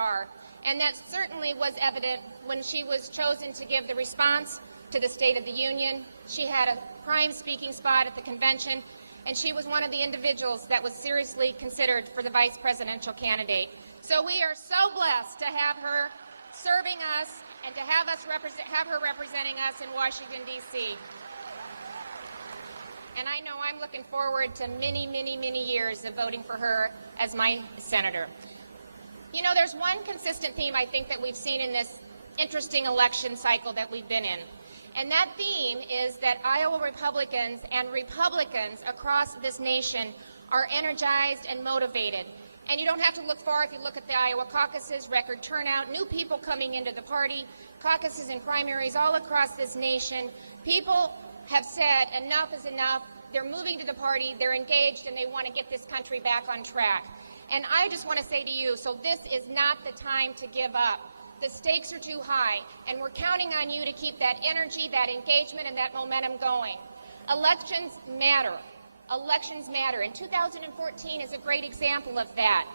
star. And that certainly was evident when she was chosen to give the response to the State of the Union. She had a prime speaking spot at the convention, and she was one of the individuals that was seriously considered for the vice presidential candidate. So we are so blessed to have her serving us and to have her representing us in Washington, D.C. And I know I'm looking forward to many, many, many years of voting for her as my senator. You know, there's one consistent theme I think that we've seen in this interesting election cycle that we've been in. And that theme is that Iowa Republicans and Republicans across this nation are energized and motivated. And you don't have to look far if you look at the Iowa caucuses, record turnout, new people coming into the party, caucuses and primaries all across this nation. People have said enough is enough. They're moving to the party, they're engaged, and they want to get this country back on track. And I just want to say to you, so this is not the time to give up. The stakes are too high, and we're counting on you to keep that energy, that engagement, and that momentum going. Elections matter. Elections matter, and 2014 is a great example of that.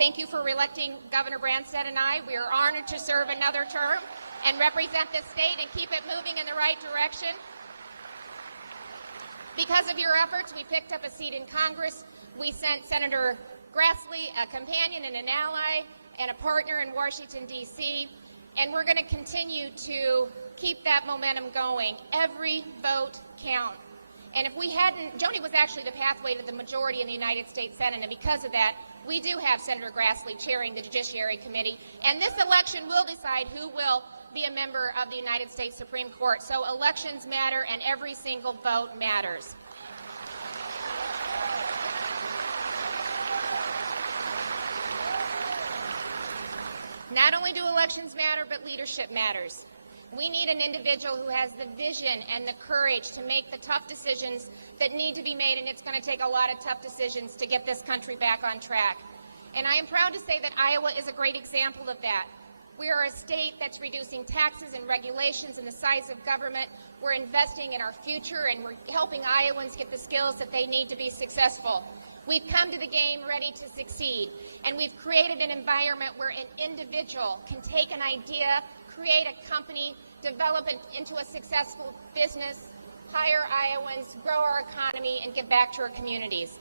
Thank you for reelecting Governor Branstad and I. We are honored to serve another term and represent this state and keep it moving in the right direction. Because of your efforts, we picked up a seat in Congress. We sent Senator Grassley, a companion and an ally, and a partner in Washington, D.C., and we're going to continue to keep that momentum going. Every vote counts. And if we hadn't, Joni was actually the pathway to the majority in the United States Senate, and because of that, we do have Senator Grassley chairing the Judiciary Committee, and this election will decide who will be a member of the United States Supreme Court. So elections matter, and every single vote matters. Not only do elections matter, but leadership matters. We need an individual who has the vision and the courage to make the tough decisions that need to be made, and it's going to take a lot of tough decisions to get this country back on track. And I am proud to say that Iowa is a great example of that. We are a state that's reducing taxes and regulations and the size of government. We're investing in our future, and we're helping Iowans get the skills that they need to be successful. We've come to the game ready to succeed, and we've created an environment where an individual can take an idea, create a company, develop it into a successful business, hire Iowans, grow our economy, and give back to our communities.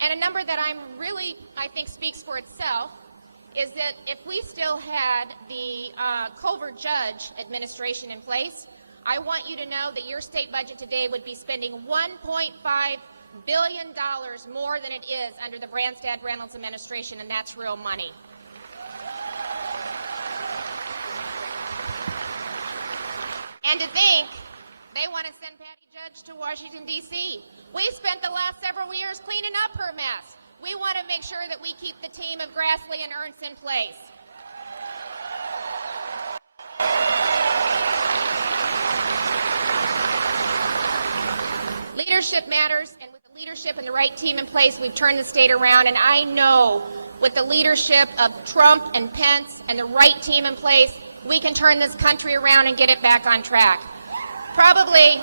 And a number that I think speaks for itself is that if we still had the Culver Judge administration in place, I want you to know that your state budget today would be spending $1.5 billion more than it is under the Branstad-Reynolds administration, and that's real money. And to think they want to send Patty Judge to Washington, D.C. We spent the last several years cleaning up her mess. We want to make sure that we keep the team of Grassley and Ernst in place. Leadership matters, and with the leadership and the right team in place, we've turned the state around, and I know with the leadership of Trump and Pence and the right team in place, we can turn this country around and get it back on track. Probably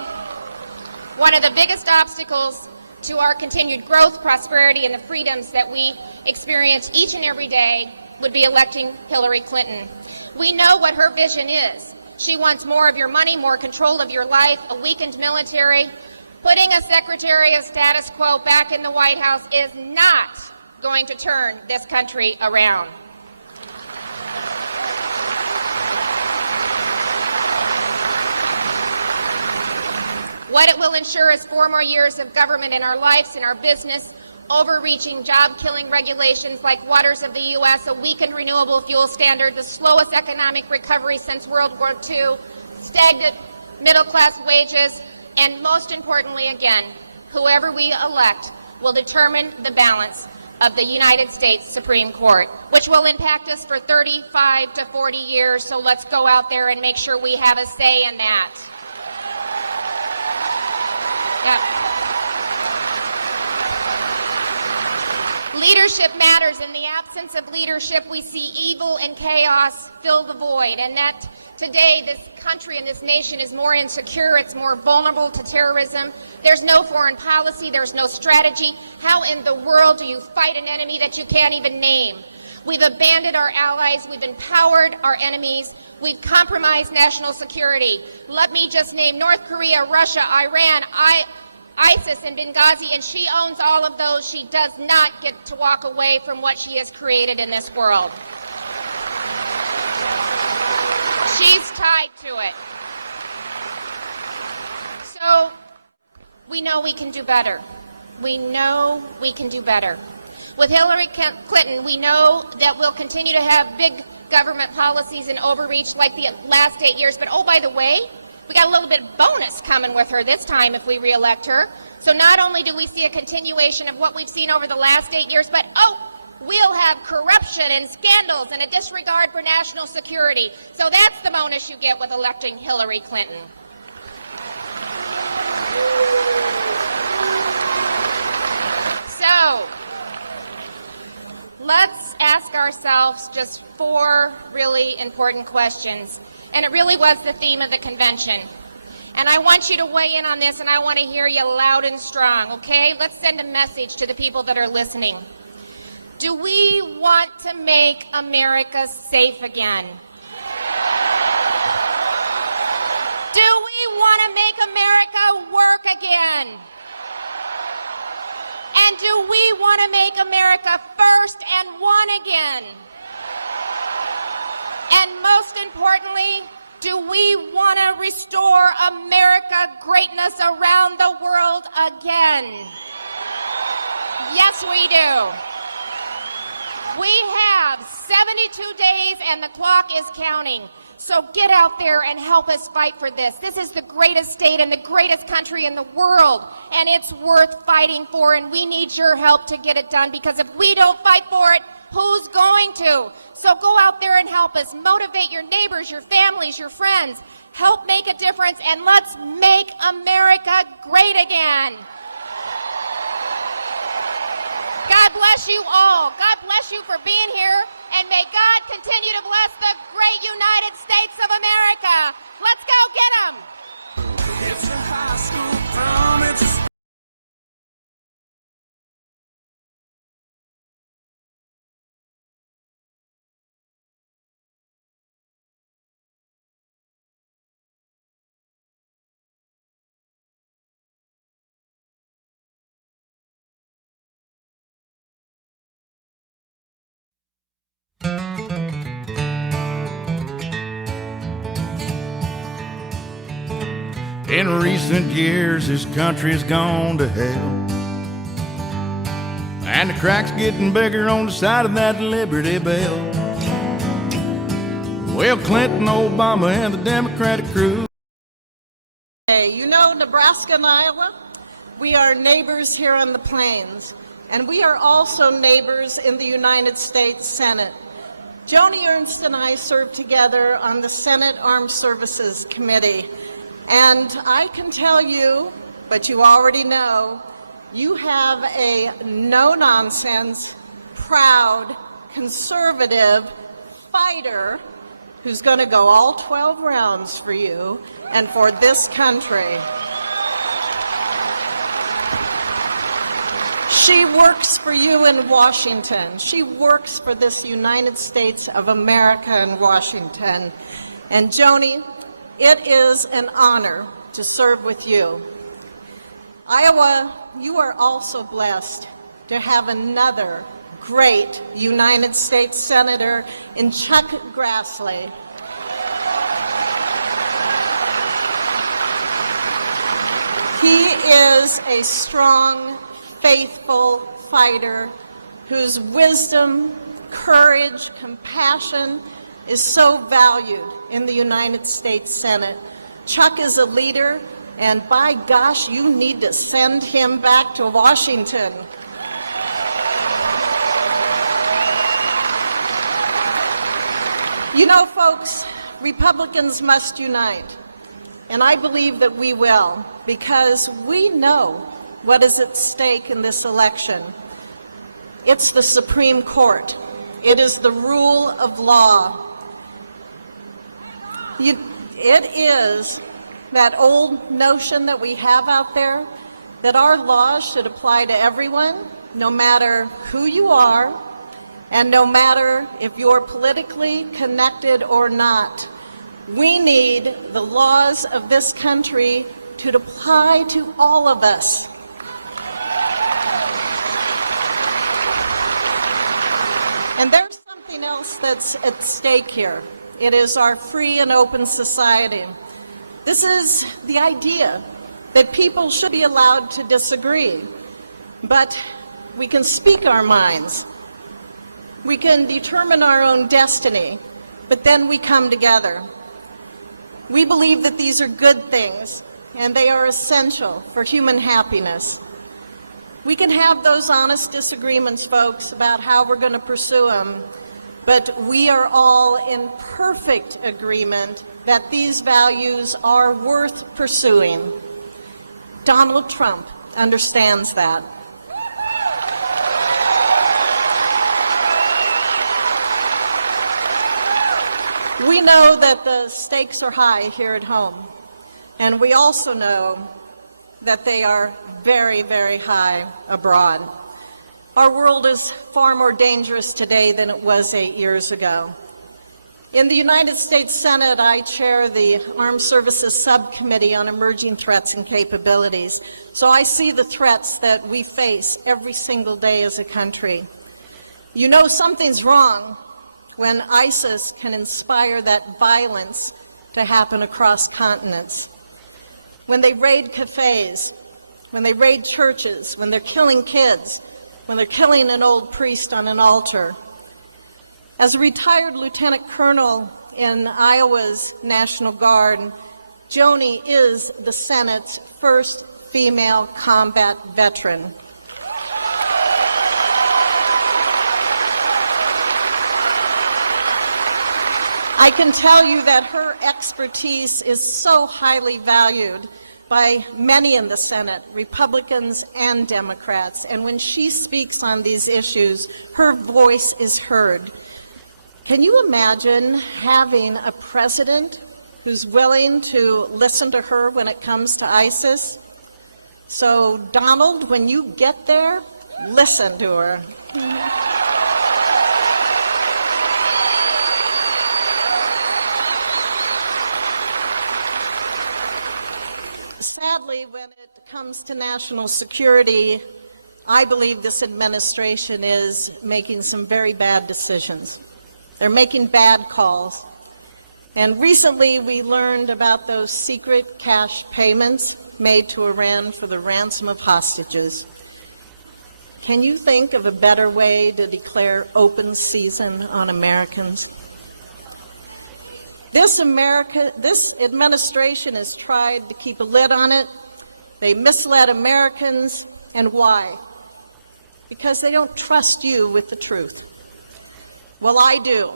one of the biggest obstacles to our continued growth, prosperity, and the freedoms that we experience each and every day would be electing Hillary Clinton. We know what her vision is. She wants more of your money, more control of your life, a weakened military. Putting a Secretary of Status Quo back in the White House is not going to turn this country around. What it will ensure is 4 more years of government in our lives, in our business, overreaching, job-killing regulations like Waters of the U.S., a weakened renewable fuel standard, the slowest economic recovery since World War II, stagnant middle-class wages, and most importantly, again, whoever we elect will determine the balance of the United States Supreme Court, which will impact us for 35 to 40 years, so let's go out there and make sure we have a say in that. Yeah. Leadership matters. In the absence of leadership, we see evil and chaos fill the void, and that today this country and this nation is more insecure, it's more vulnerable to terrorism. There's no foreign policy, there's no strategy. How in the world do you fight an enemy that you can't even name? We've abandoned our allies. We've empowered our enemies. We've compromised national security. Let me just name North Korea, Russia, Iran, ISIS, and Benghazi, and she owns all of those. She does not get to walk away from what she has created in this world. She's tied to it. So we know we can do better. We know we can do better. With Hillary Clinton, we know that we'll continue to have big government policies and overreach like the last 8 years. But oh, by the way, we got a little bit of bonus coming with her this time if we reelect her. So not only do we see a continuation of what we've seen over the last 8 years, but we'll have corruption and scandals and a disregard for national security. So that's the bonus you get with electing Hillary Clinton. So let's ask ourselves just 4 really important questions. And it really was the theme of the convention. And I want you to weigh in on this, and I want to hear you loud and strong, okay? Let's send a message to the people that are listening. Do we want to make America safe again? Do we want to make America work again? And do we want to make America first and one again? And most importantly, do we want to restore America greatness around the world again? Yes, we do. We have 72 days and the clock is counting. So get out there and help us fight for this. This is the greatest state and the greatest country in the world, and it's worth fighting for, and we need your help to get it done, because if we don't fight for it, who's going to? So go out there and help us. Motivate your neighbors, your families, your friends. Help make a difference, and let's make America great again. God bless you all. God bless you for being here, and may God continue to bless the great United States of America. Let's go get them. It's a high school prom. It's a In recent years, this country has gone to hell, and the cracks getting bigger on the side of that Liberty Bell. Well, Clinton, Obama, and the Democratic crew. Hey, you know, Nebraska and Iowa, we are neighbors here on the plains, and we are also neighbors in the United States Senate. Joni Ernst and I served together on the Senate Armed Services Committee. And I can tell you, but you already know, you have a no-nonsense, proud, conservative fighter who's going to go all 12 rounds for you and for this country. She works for you in Washington. She works for this United States of America in Washington. And Joni, it is an honor to serve with you. Iowa, you are also blessed to have another great United States Senator in Chuck Grassley. He is a strong, faithful fighter whose wisdom, courage, compassion is so valued in the United States Senate. Chuck is a leader, and by gosh, you need to send him back to Washington. You know, folks, Republicans must unite, and I believe that we will, because we know what is at stake in this election. It's the Supreme Court. It is the rule of law. It is that old notion that we have out there that our laws should apply to everyone, no matter who you are, And no matter if you're politically connected or not, we need the laws of this country to apply to all of us. And there's something else that's at stake here. It is our free and open society. This is the idea that people should be allowed to disagree, but we can speak our minds. We can determine our own destiny, but then we come together. We believe that these are good things, and they are essential for human happiness. We can have those honest disagreements, folks, about how we're going to pursue them, but we are all in perfect agreement that these values are worth pursuing. Donald Trump understands that. We know that the stakes are high here at home, and we also know that they are very, very high abroad. Our world is far more dangerous today than it was 8 years ago. In the United States Senate, I chair the Armed Services Subcommittee on Emerging Threats and Capabilities, so I see the threats that we face every single day as a country. You know something's wrong when ISIS can inspire that violence to happen across continents. When they raid cafes, when they raid churches, when they're killing kids, when they're killing an old priest on an altar. As a retired lieutenant colonel in Iowa's National Guard, Joni is the Senate's first female combat veteran. I can tell you that her expertise is so highly valued by many in the Senate, Republicans and Democrats, and when she speaks on these issues, her voice is heard. Can you imagine having a president who's willing to listen to her when it comes to ISIS? So, Donald, when you get there, listen to her. Sadly, when it comes to national security, I believe this administration is making some very bad decisions. They're making bad calls. And recently we learned about those secret cash payments made to Iran for the ransom of hostages. Can you think of a better way to declare open season on Americans? This administration has tried to keep a lid on it. They misled Americans. And why? Because they don't trust you with the truth. Well, I do.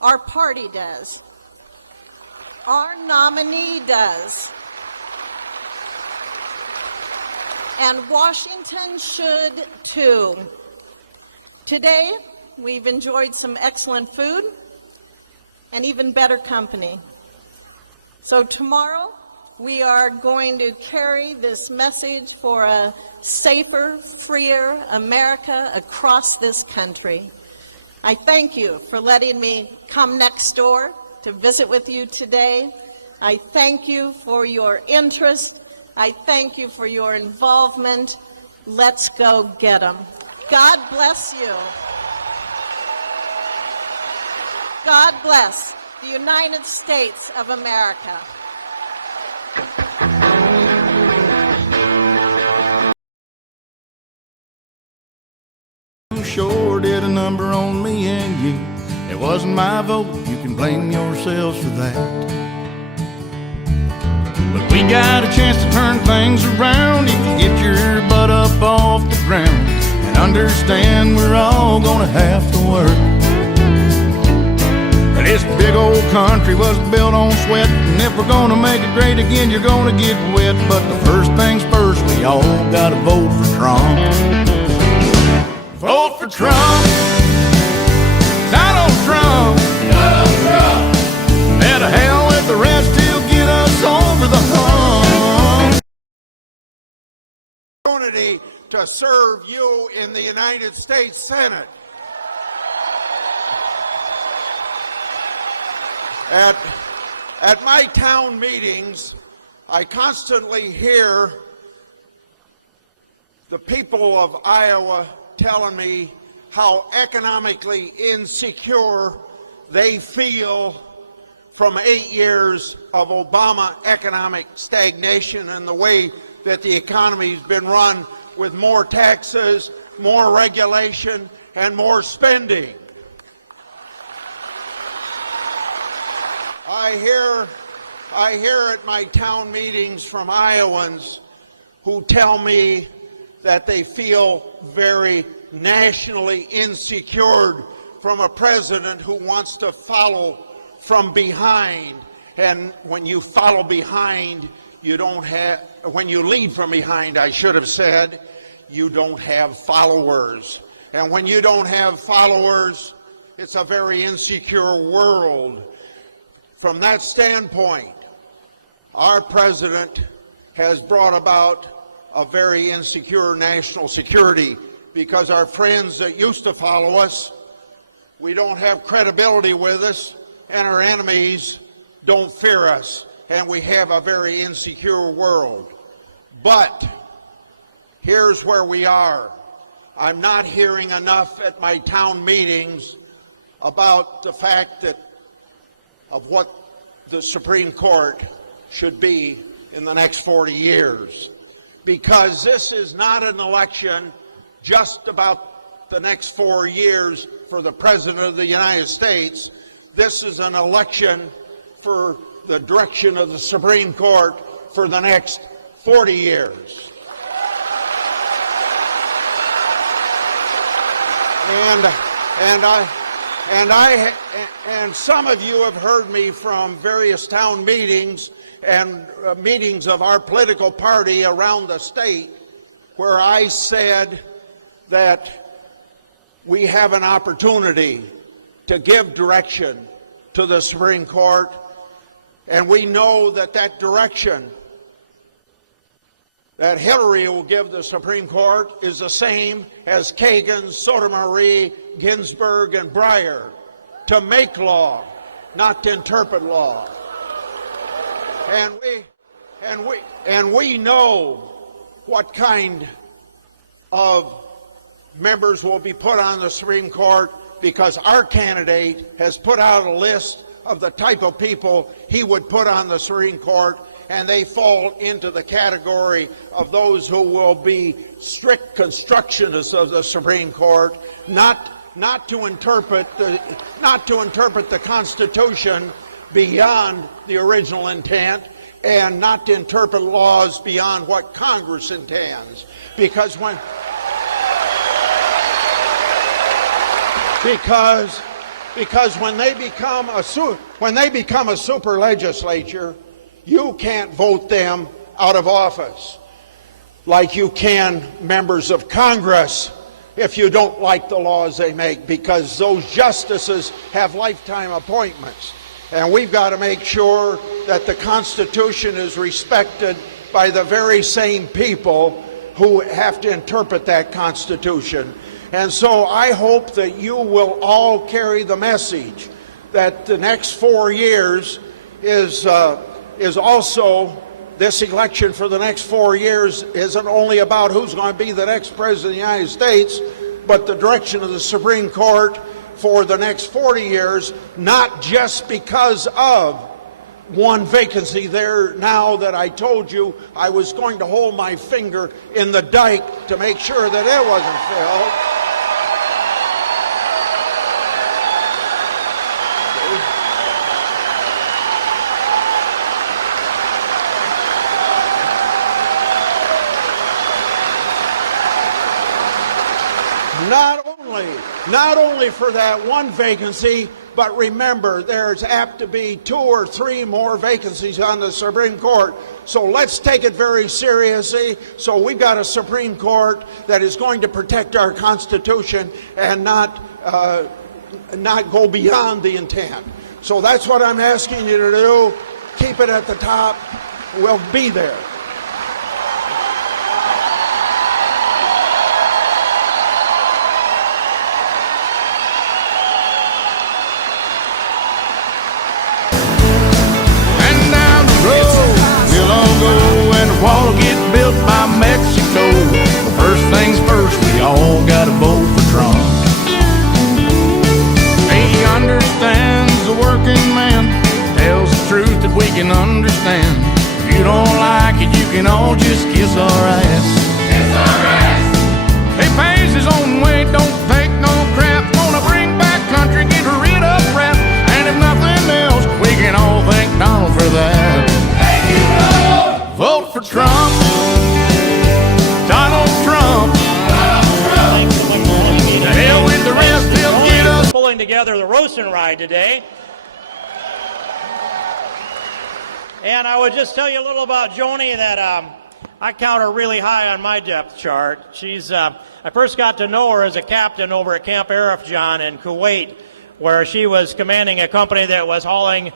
Our party does. Our nominee does. And Washington should too. Today, we've enjoyed some excellent food and even better company. So tomorrow, we are going to carry this message for a safer, freer America across this country. I thank you for letting me come next door to visit with you today. I thank you for your interest. I thank you for your involvement. Let's go get them. God bless you. God bless the United States of America. Sure did a number on me and you. It wasn't my vote, you can blame yourselves for that. But we got a chance to turn things around if you get your butt up off the ground and understand we're all gonna have to work. This big old country was built on sweat, and if we're gonna make it great again, you're gonna get wet. But the first things first, we all gotta vote for Trump. Vote for Trump. Donald Trump. Donald Trump. And to hell with the rest, he'll get us over the hump. Opportunity to serve you in the United States Senate. At my town meetings, I constantly hear the people of Iowa telling me how economically insecure they feel from 8 years of Obama economic stagnation and the way that the economy's been run with more taxes, more regulation, and more spending. I hear at my town meetings from Iowans who tell me that they feel very nationally insecure from a president who wants to follow from behind. And when you follow behind, when you lead from behind, I should have said, you don't have followers. And when you don't have followers, it's a very insecure world. From that standpoint, our president has brought about a very insecure national security because our friends that used to follow us, we don't have credibility with us, and our enemies don't fear us, and we have a very insecure world. But here's where we are. I'm not hearing enough at my town meetings about the fact of what the Supreme Court should be in the next 40 years. Because this is not an election just about the next 4 years for the President of the United States. This is an election for the direction of the Supreme Court for the next 40 years. And some of you have heard me from various town meetings and meetings of our political party around the state where I said that we have an opportunity to give direction to the Supreme Court, and we know that that direction that Hillary will give the Supreme Court is the same as Kagan, Sotomayor, Ginsburg, and Breyer, to make law, not to interpret law. And we know what kind of members will be put on the Supreme Court because our candidate has put out a list of the type of people he would put on the Supreme Court, and they fall into the category of those who will be strict constructionists of the Supreme Court, not to interpret the Constitution beyond the original intent, and not to interpret laws beyond what Congress intends. Because when they become a super legislature, you can't vote them out of office like you can members of Congress if you don't like the laws they make, because those justices have lifetime appointments. And we've got to make sure that the Constitution is respected by the very same people who have to interpret that Constitution. And so I hope that you will all carry the message that the next 4 years is also, this election for the next 4 years isn't only about who's going to be the next president of the United States, but the direction of the Supreme Court for the next 40 years, not just because of one vacancy there now that I told you I was going to hold my finger in the dike to make sure that it wasn't filled. Not only for that one vacancy, but remember, there's apt to be 2 or 3 more vacancies on the Supreme Court. So let's take it very seriously. So we've got a Supreme Court that is going to protect our Constitution and not go beyond the intent. So that's what I'm asking you to do. Keep it at the top. We'll be there. wall will get built by Mexico. But first things first, we all gotta vote for Trump. He understands the working man, tells the truth that we can understand. If you don't like it, you can all just kiss our ass. Kiss our ass. He pays his own way, don't take no crap. Wanna bring back country, get rid of rap. And if nothing else, we can all thank Donald for that. Thank you, Donald. Vote for Trump. Donald Trump. Donald Trump. To hell with the rest, he'll get us. Pulling together the roasting ride today. And I would just tell you a little about Joni that I count her really high on my depth chart. She's I first got to know her as a captain over at Camp Arifjan in Kuwait, where she was commanding a company that was hauling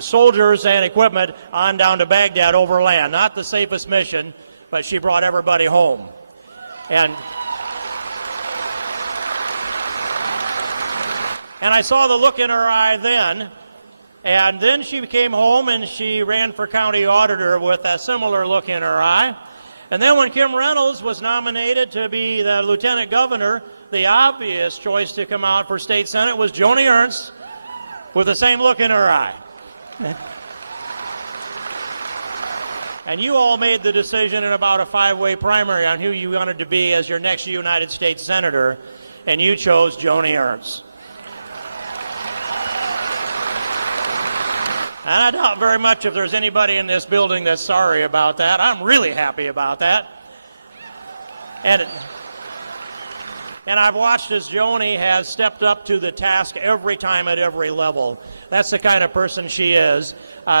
soldiers and equipment on down to Baghdad overland. Not the safest mission, but she brought everybody home. And I saw the look in her eye then. And then she came home and she ran for county auditor with a similar look in her eye. And then when Kim Reynolds was nominated to be the lieutenant governor, the obvious choice to come out for state senate was Joni Ernst with the same look in her eye. And you all made the decision in about a 5-way primary on who you wanted to be as your next United States senator, and you chose Joni Ernst. And I doubt very much if there's anybody in this building that's sorry about that. I'm really happy about that. And I've watched as Joni has stepped up to the task every time at every level. That's the kind of person she is.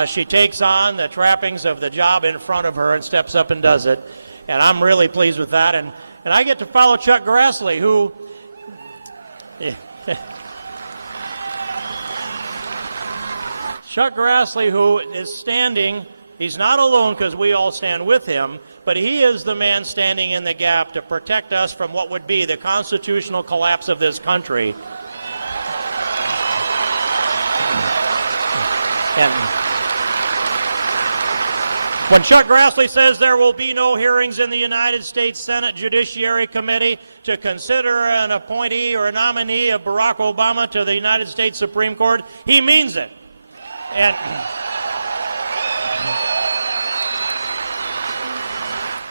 She takes on the trappings of the job in front of her and steps up and does it. And I'm really pleased with that. And I get to follow Chuck Grassley, who... Chuck Grassley, who is standing, he's not alone because we all stand with him, but he is the man standing in the gap to protect us from what would be the constitutional collapse of this country. And when Chuck Grassley says there will be no hearings in the United States Senate Judiciary Committee to consider an appointee or a nominee of Barack Obama to the United States Supreme Court, he means it.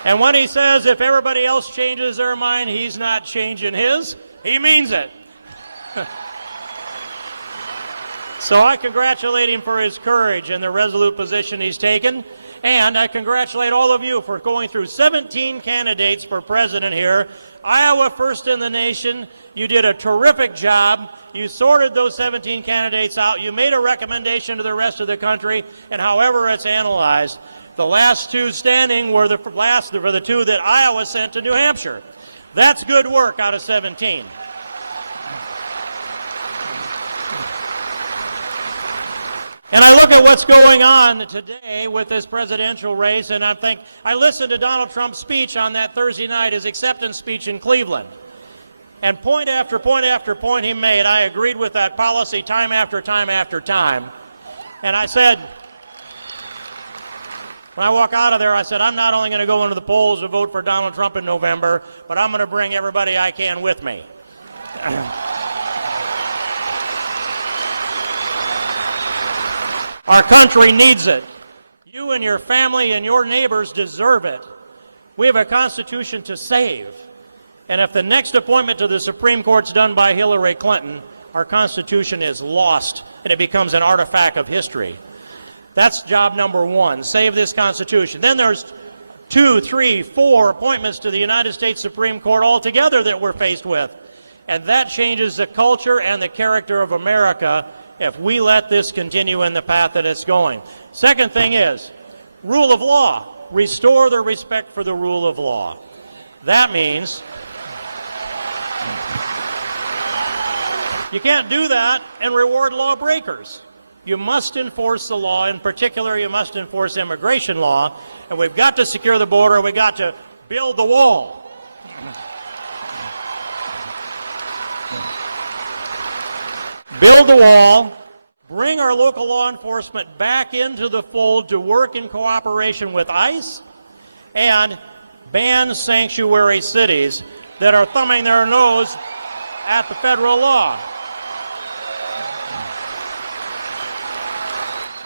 And when he says if everybody else changes their mind, he's not changing his, he means it. So I congratulate him for his courage and the resolute position he's taken. And I congratulate all of you for going through 17 candidates for president here. Iowa first in the nation. You did a terrific job. You sorted those 17 candidates out. You made a recommendation to the rest of the country, and however it's analyzed, the last two standing were the two that Iowa sent to New Hampshire. That's good work out of 17. And I look at what's going on today with this presidential race, and I listened to Donald Trump's speech on that Thursday night, his acceptance speech in Cleveland. And point after point after point he made, I agreed with that policy time after time after time. And I said, when I walk out of there, I said, I'm not only going to go into the polls to vote for Donald Trump in November, but I'm going to bring everybody I can with me. Our country needs it. You and your family and your neighbors deserve it. We have a Constitution to save. And if the next appointment to the Supreme Court's done by Hillary Clinton, our Constitution is lost and it becomes an artifact of history. That's job number one, save this Constitution. Then there's 2, 3, 4 appointments to the United States Supreme Court altogether that we're faced with. And that changes the culture and the character of America if we let this continue in the path that it's going. Second thing is, rule of law. Restore the respect for the rule of law. That means you can't do that and reward lawbreakers. You must enforce the law. In particular, you must enforce immigration law. And we've got to secure the border. We've got to build the wall. Build the wall, bring our local law enforcement back into the fold to work in cooperation with ICE, and ban sanctuary cities that are thumbing their nose at the federal law.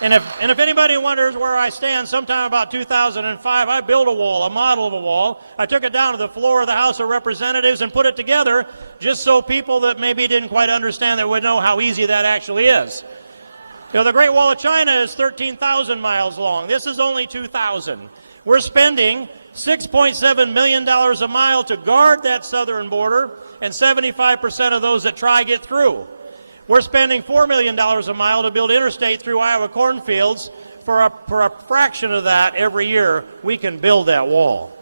And if anybody wonders where I stand, sometime about 2005, I built a wall, a model of a wall. I took it down to the floor of the House of Representatives and put it together just so people that maybe didn't quite understand that would know how easy that actually is. You know, the Great Wall of China is 13,000 miles long. This is only 2,000. We're spending $6.7 million a mile to guard that southern border, and 75% of those that try get through. We're spending $4 million a mile to build interstate through Iowa cornfields. For a fraction of that every year, we can build that wall.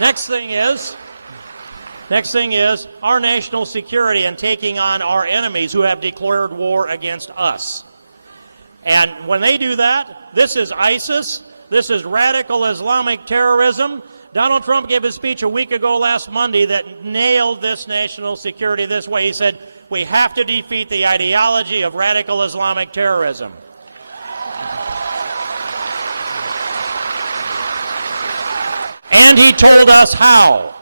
Next thing is our national security and taking on our enemies who have declared war against us. And when they do that, this is ISIS, this is radical Islamic terrorism. Donald Trump gave his speech a week ago last Monday that nailed this national security this way. He said, we have to defeat the ideology of radical Islamic terrorism. And he told us how.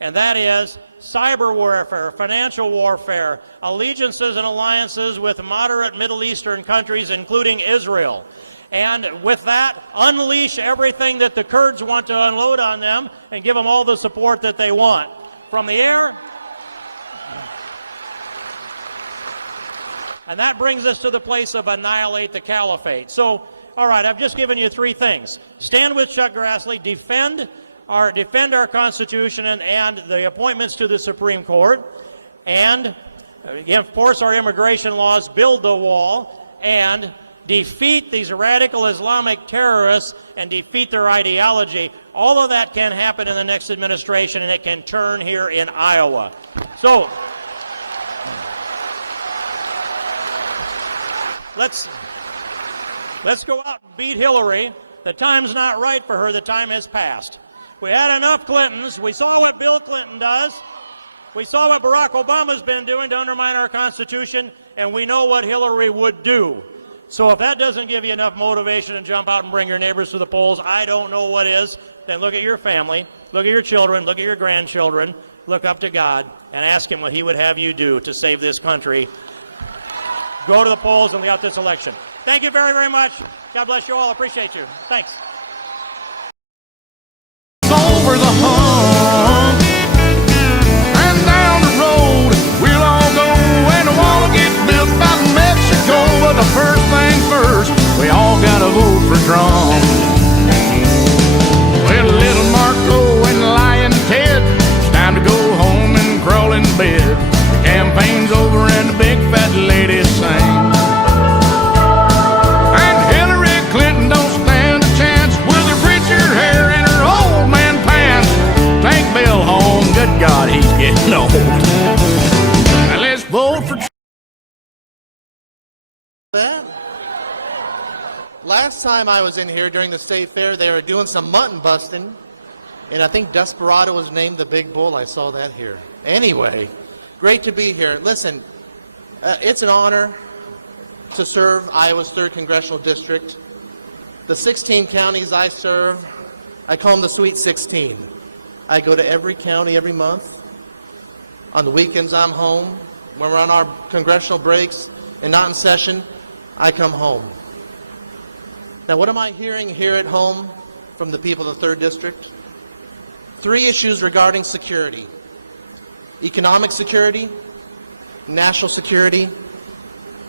And that is cyber warfare, financial warfare, allegiances and alliances with moderate Middle Eastern countries, including Israel. And with that, unleash everything that the Kurds want to unload on them and give them all the support that they want. From the air. And that brings us to the place of annihilate the caliphate. So, all right, I've just given you three things. Stand with Chuck Grassley, defend our Constitution and the appointments to the Supreme Court, and enforce our immigration laws, build the wall, and defeat these radical Islamic terrorists and defeat their ideology. All of that can happen in the next administration, and it can turn here in Iowa. So let's go out and beat Hillary. The time's not right for her. The time has passed. We had enough Clintons. We saw what Bill Clinton does. We saw what Barack Obama's been doing to undermine our Constitution, and we know what Hillary would do. So if that doesn't give you enough motivation to jump out and bring your neighbors to the polls, I don't know what is. Then look at your family, look at your children, look at your grandchildren, look up to God, and ask him what he would have you do to save this country. Go to the polls and lead out this election. Thank you very, very much. God bless you all. Appreciate you. Thanks. Over the hump and down the road we'll all go, and the wall will get built by Mexico. But the first thing first, we all gotta vote for Trump. Well, little Marco and Lion Ted, it's time to go home and crawl in bed. The campaign's over and the big fat ladies sing. And Hillary Clinton don't stand a chance with her preacher hair and her old man pants. Take Bill home, good God, he's getting old. Now let's vote for Trump. Last time I was in here during the state fair, they were doing some mutton busting, and I think Desperado was named the big bull. I saw that here. Anyway, great to be here. Listen, it's an honor to serve Iowa's 3rd Congressional District. The 16 counties I serve, I call them the Sweet 16. I go to every county every month. On the weekends, I'm home. When we're on our congressional breaks and not in session, I come home. Now, what am I hearing here at home from the people of the 3rd District? 3 issues regarding security: economic security, national security,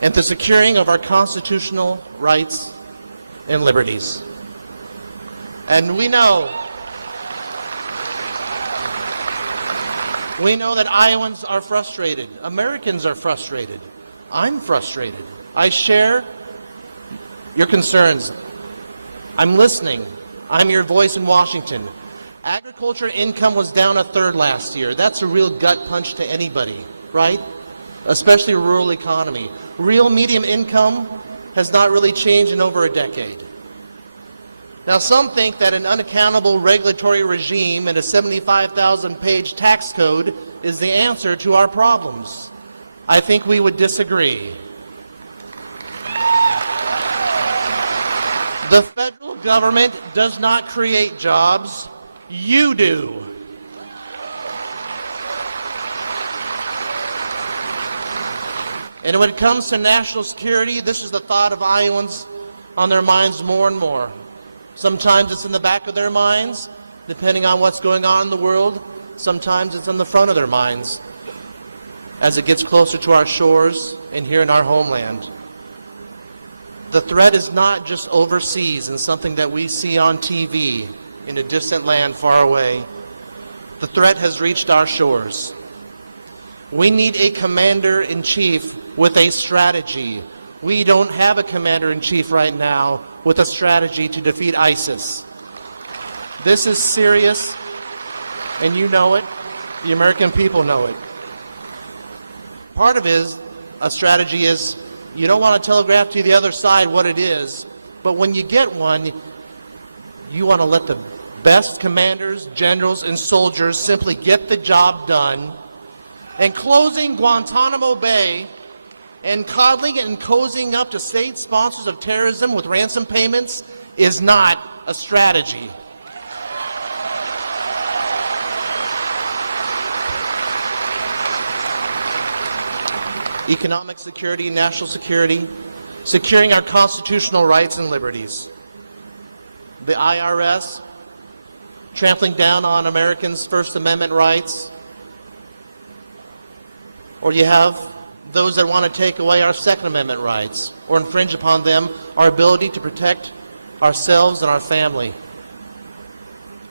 and the securing of our constitutional rights and liberties. And we know that Iowans are frustrated. Americans are frustrated. I'm frustrated. I share your concerns. I'm listening. I'm your voice in Washington. Agriculture income was down 1/3 last year. That's a real gut punch to anybody, right? Especially a rural economy. Real medium income has not really changed in over a decade. Now, some think that an unaccountable regulatory regime and a 75,000-page tax code is the answer to our problems. I think we would disagree. The federal government does not create jobs. You do. And when it comes to national security, this is the thought of Iowans on their minds more and more. Sometimes it's in the back of their minds, depending on what's going on in the world. Sometimes it's in the front of their minds as it gets closer to our shores and here in our homeland. The threat is not just overseas and something that we see on TV in a distant land far away. The threat has reached our shores. We need a commander-in-chief with a strategy. We don't have a commander-in-chief right now with a strategy to defeat ISIS. This is serious, and you know it. The American people know it. Part of it is, a strategy is, you don't want to telegraph to the other side what it is, but when you get one, you want to let the best commanders, generals, and soldiers simply get the job done. And closing Guantanamo Bay and coddling and cozying up to state sponsors of terrorism with ransom payments is not a strategy. Economic security, national security, securing our constitutional rights and liberties. The IRS, trampling down on Americans' First Amendment rights. Or you have those that want to take away our Second Amendment rights or infringe upon them, our ability to protect ourselves and our family.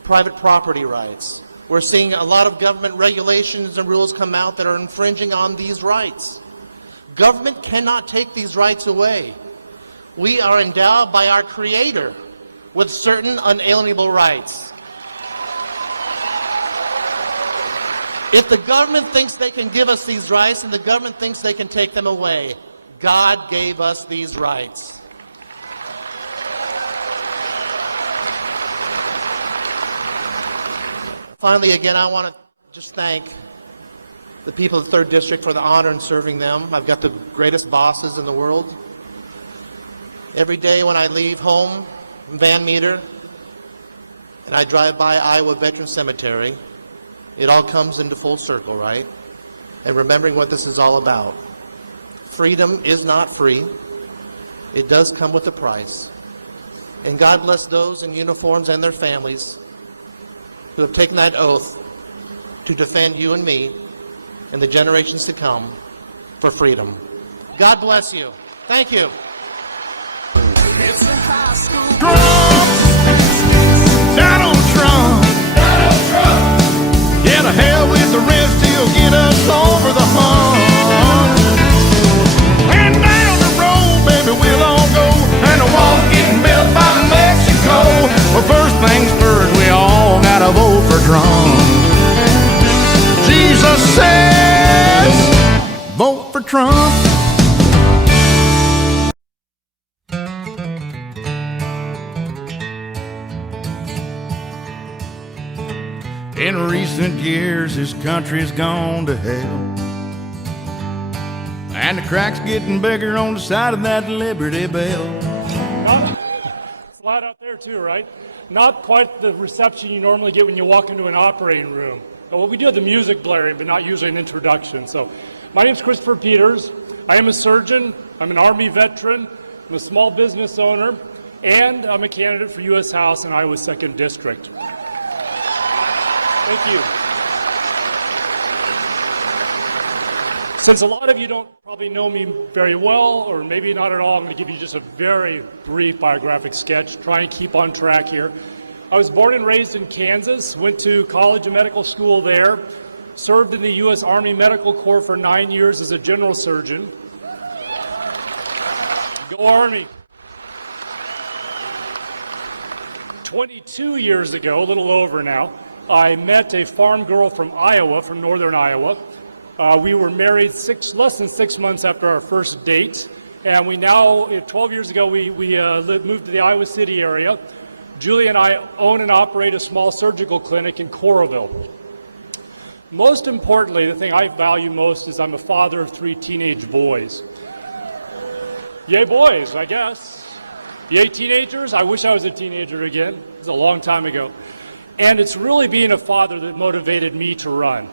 Private property rights. We're seeing a lot of government regulations and rules come out that are infringing on these rights. Government cannot take these rights away. We are endowed by our Creator with certain unalienable rights. If the government thinks they can give us these rights and the government thinks they can take them away, God gave us these rights. Finally, again, I want to just thank the people of the 3rd District for the honor in serving them. I've got the greatest bosses in the world. Every day when I leave home in Van Meter and I drive by Iowa Veteran Cemetery, it all comes into full circle, right? And remembering what this is all about. Freedom is not free. It does come with a price. And God bless those in uniforms and their families who have taken that oath to defend you and me and the generations to come for freedom. God bless you. Thank you. Trump! Donald Trump! Yeah, to hell with the rest, he'll get us over the hump. And down the road, baby, we'll all go, and the wall's getting built by Mexico. But first things first, we all gotta vote for Trump. Jesus says, vote for Trump. In recent years, this country's gone to hell, and the crack's getting bigger on the side of that Liberty Bell. It's loud out there too, right? Not quite the reception you normally get when you walk into an operating room. Well, we do have the music blaring, but not usually an introduction. So, my name's Christopher Peters. I am a surgeon. I'm an Army veteran. I'm a small business owner, and I'm a candidate for U.S. House in Iowa's 2nd District. Thank you. Since a lot of you don't probably know me very well, or maybe not at all, I'm going to give you just a very brief biographic sketch, try and keep on track here. I was born and raised in Kansas, went to college and medical school there, served in the U.S. Army Medical Corps for 9 years as a general surgeon. Go Army! 22 years ago, a little over now, I met a farm girl from Iowa, from northern Iowa. We were married less than 6 months after our first date, and we now, 12 years ago, we moved to the Iowa City area. Julie and I own and operate a small surgical clinic in Coralville. Most importantly, the thing I value most is I'm a father of 3 teenage boys. Yay boys, I guess. Yay teenagers, I wish I was a teenager again. It was a long time ago. And it's really being a father that motivated me to run.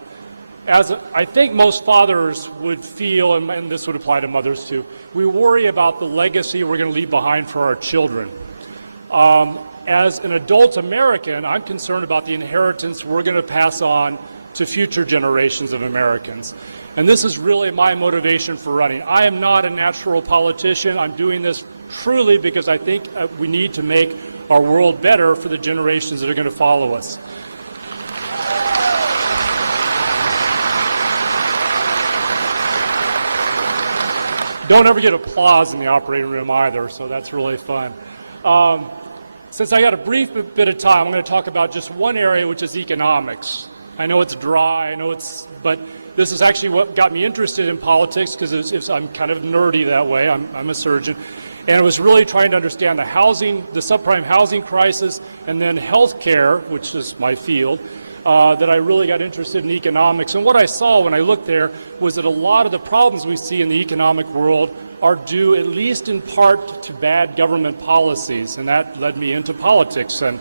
As I think most fathers would feel, and this would apply to mothers too, we worry about the legacy we're going to leave behind for our children. As an adult American, I'm concerned about the inheritance we're going to pass on to future generations of Americans. And this is really my motivation for running. I am not a natural politician. I'm doing this truly because I think we need to make our world better for the generations that are going to follow us. Don't ever get applause in the operating room either, so that's really fun. Since I got a brief bit of time, I'm going to talk about just one area, which is economics. I know it's dry, but this is actually what got me interested in politics because I'm kind of nerdy that way. I'm a surgeon. And I was really trying to understand the subprime housing crisis, and then healthcare, which is my field, that I really got interested in economics. And what I saw when I looked there was that a lot of the problems we see in the economic world are due, at least in part, to bad government policies, and that led me into politics. And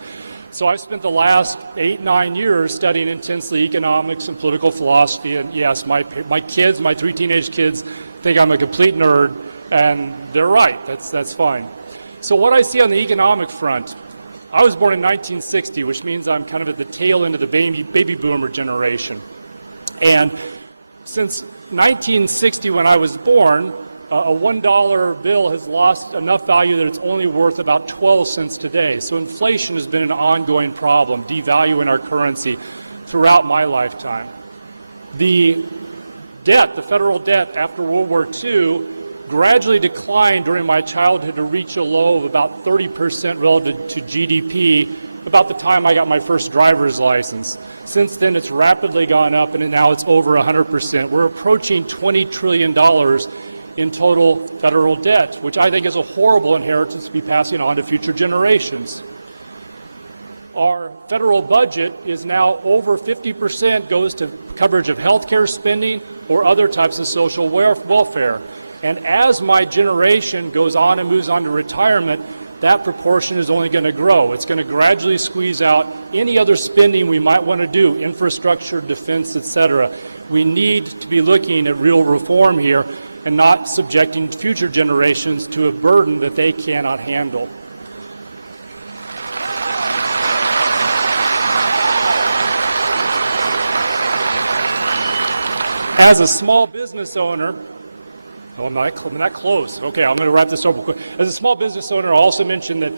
so I spent the last 8-9 years studying intensely economics and political philosophy, and yes, my kids, my 3 teenage kids, think I'm a complete nerd, and they're right, that's fine. So what I see on the economic front, I was born in 1960, which means I'm kind of at the tail end of the baby boomer generation. And since 1960, when I was born, a $1 bill has lost enough value that it's only worth about 12 cents today. So inflation has been an ongoing problem, devaluing our currency throughout my lifetime. The debt, the federal debt after World War II, gradually declined during my childhood to reach a low of about 30% relative to GDP about the time I got my first driver's license. Since then, it's rapidly gone up, and now it's over 100%. We're approaching $20 trillion in total federal debt, which I think is a horrible inheritance to be passing on to future generations. Our federal budget is now over 50% goes to coverage of healthcare spending or other types of social welfare. And as my generation goes on and moves on to retirement, that proportion is only going to grow. It's going to gradually squeeze out any other spending we might want to do, infrastructure, defense, etc. We need to be looking at real reform here and not subjecting future generations to a burden that they cannot handle. As a small business owner, I'm not close. Okay, I'm going to wrap this up real quick. As a small business owner, I also mentioned that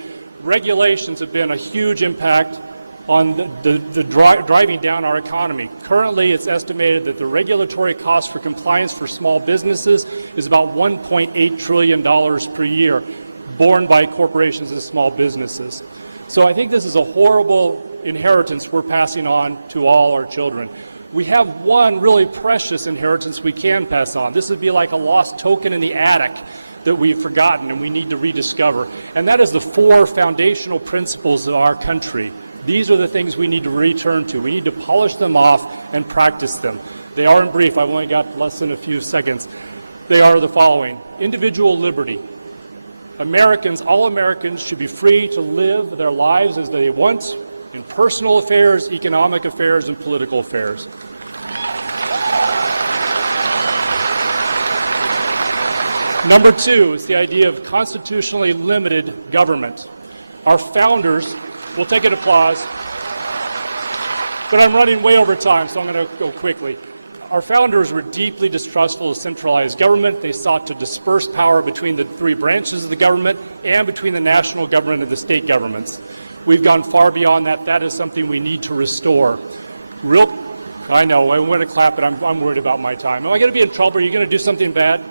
regulations have been a huge impact on driving down our economy. Currently, it's estimated that the regulatory cost for compliance for small businesses is about $1.8 trillion per year, borne by corporations and small businesses. So I think this is a horrible inheritance we're passing on to all our children. We have one really precious inheritance we can pass on. This would be like a lost token in the attic that we've forgotten and we need to rediscover. And that is the 4 foundational principles of our country. These are the things we need to return to. We need to polish them off and practice them. They are in brief. I've only got less than a few seconds. They are the following. Individual liberty. All Americans should be free to live their lives as they want in personal affairs, economic affairs, and political affairs. Number 2 is the idea of constitutionally limited government. Our founders, we'll take an applause, but I'm running way over time, so I'm going to go quickly. Our founders were deeply distrustful of centralized government. They sought to disperse power between the 3 branches of the government and between the national government and the state governments. We've gone far beyond that. That is something we need to restore. I know, I want to clap, but I'm worried about my time. Am I going to be in trouble? Are you going to do something bad?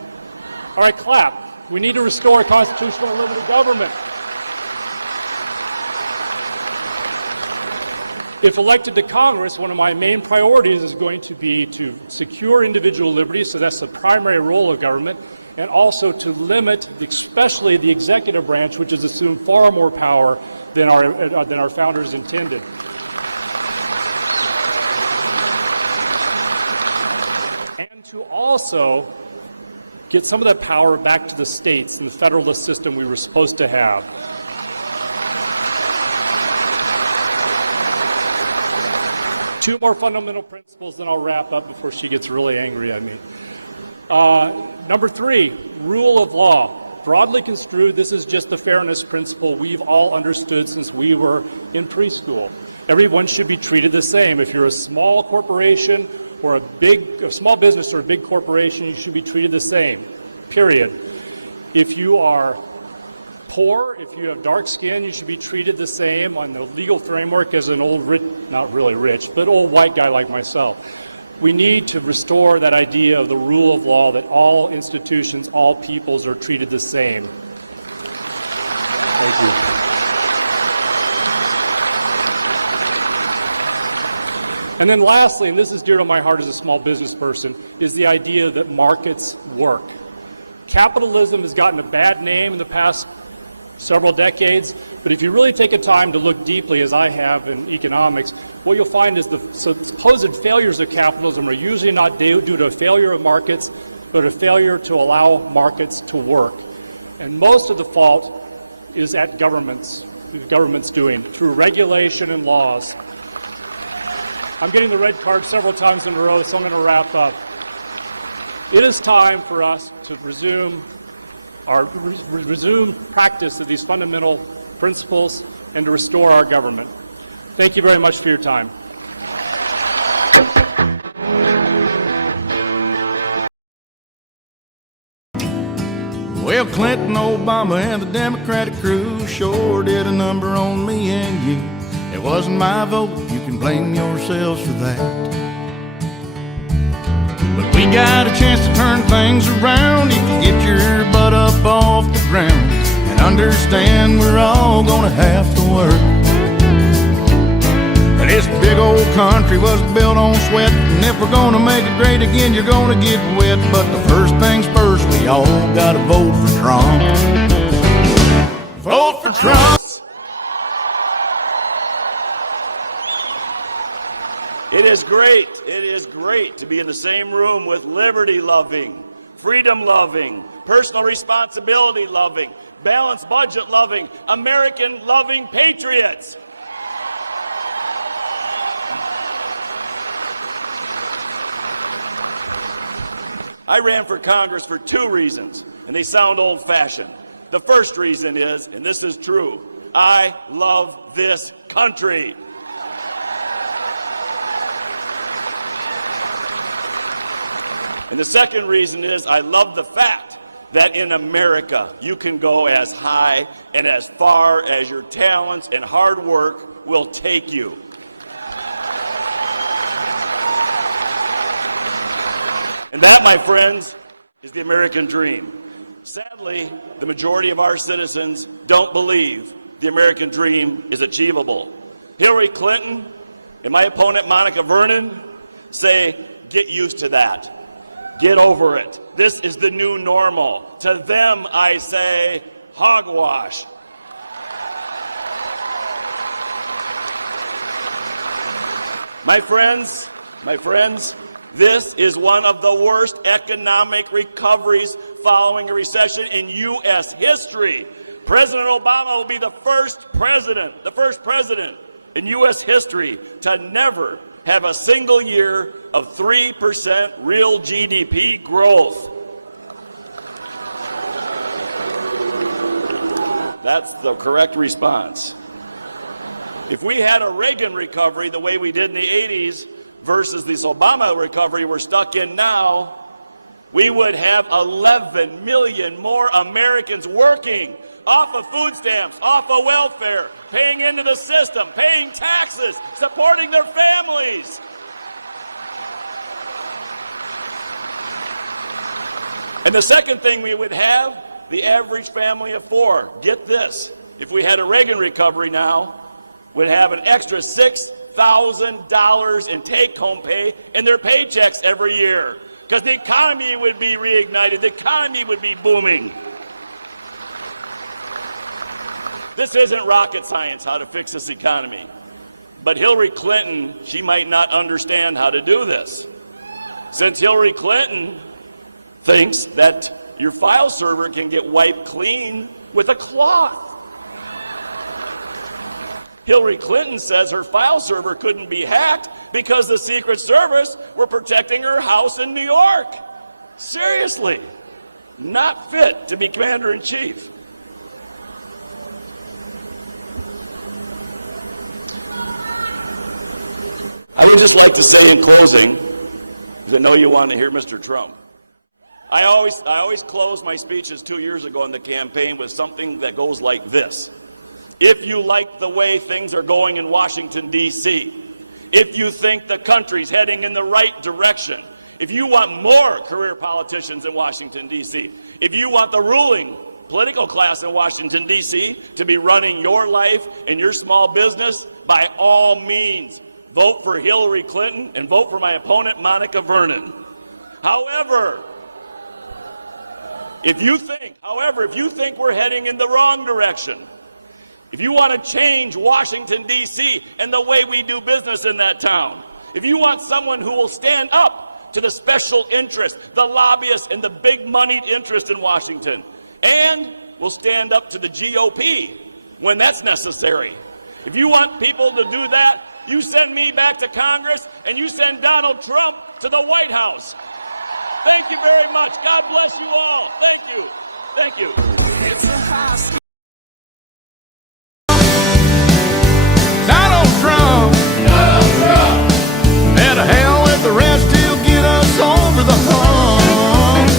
All right, clap. We need to restore a constitutional and limited government. If elected to Congress, one of my main priorities is going to be to secure individual liberties, so that's the primary role of government, and also to limit, especially the executive branch, which has assumed far more power than our founders intended. also get some of that power back to the states and the federalist system we were supposed to have. Two more fundamental principles, then I'll wrap up before she gets really angry at me. Number 3, rule of law. Broadly construed, this is just the fairness principle we've all understood since we were in preschool. Everyone should be treated the same. If you're a small corporation or a small business or a big corporation, you should be treated the same, period. If you are poor, if you have dark skin, you should be treated the same on the legal framework as an old, rich, not really rich, but old white guy like myself. We need to restore that idea of the rule of law, that all institutions, all peoples are treated the same. Thank you. And then lastly, and this is dear to my heart as a small business person, is the idea that markets work. Capitalism has gotten a bad name in the past several decades, but if you really take a time to look deeply, as I have in economics, what you'll find is the supposed failures of capitalism are usually not due to a failure of markets, but a failure to allow markets to work. And most of the fault is at government's doing, through regulation and laws. I'm getting the red card several times in a row, so I'm going to wrap up. It is time for us to resume practice of these fundamental principles and to restore our government. Thank you very much for your time. Well, Clinton, Obama, and the Democratic crew sure did a number on me and you. It wasn't my vote, you can blame yourselves for that. But we got a chance to turn things around if you get your butt up off the ground and understand we're all gonna have to work. This big old country was built on sweat, and if we're gonna make it great again, you're gonna get wet. But the first things first, we all gotta vote for Trump. Vote for Trump! It is great to be in the same room with liberty-loving, freedom-loving, personal responsibility-loving, balanced budget-loving, American-loving patriots. I ran for Congress for 2 reasons, and they sound old-fashioned. The first reason is, and this is true, I love this country. And the second reason is I love the fact that in America you can go as high and as far as your talents and hard work will take you. And that, my friends, is the American dream. Sadly, the majority of our citizens don't believe the American dream is achievable. Hillary Clinton and my opponent, Monica Vernon, say, get used to that. Get over it. This is the new normal. To them, I say, hogwash. My friends, this is one of the worst economic recoveries following a recession in U.S. history. President Obama will be the first president in U.S. history to never have a single year of 3% real GDP growth. That's the correct response. If we had a Reagan recovery the way we did in the 80s versus this Obama recovery we're stuck in now, we would have 11 million more Americans working off of food stamps, off of welfare, paying into the system, paying taxes, supporting their families. And the second thing we would have, the average family of 4, get this, if we had a Reagan recovery now, would have an extra $6,000 in take-home pay in their paychecks every year, because the economy would be reignited, the economy would be booming. This isn't rocket science, how to fix this economy. But Hillary Clinton, she might not understand how to do this. Since Hillary Clinton thinks that your file server can get wiped clean with a cloth. Hillary Clinton says her file server couldn't be hacked because the Secret Service were protecting her house in New York. Seriously, not fit to be commander-in-chief. I would just like to say in closing, because I know you want to hear Mr. Trump, I always close my speeches 2 years ago in the campaign with something that goes like this. If you like the way things are going in Washington, D.C., if you think the country's heading in the right direction, if you want more career politicians in Washington, D.C., if you want the ruling political class in Washington, D.C. to be running your life and your small business, by all means, vote for Hillary Clinton and vote for my opponent, Monica Vernon. However, if you think we're heading in the wrong direction, if you want to change Washington, D.C. and the way we do business in that town, if you want someone who will stand up to the special interests, the lobbyists, and the big-moneyed interests in Washington, and will stand up to the GOP when that's necessary, if you want people to do that, you send me back to Congress, and you send Donald Trump to the White House. Thank you very much. God bless you all. Thank you. Thank you. Donald Trump, and to hell with the rest, he'll get us over the hump.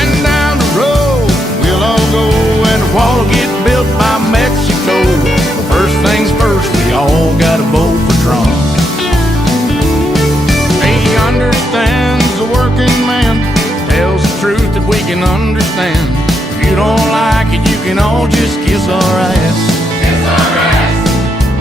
And down the road, we'll all go, and the wall will get built by Mexico. But first things first, we all gotta vote for Trump. He understands the working man, tells the truth that we can understand. If you don't like it, you can all just kiss our ass. Kiss our ass.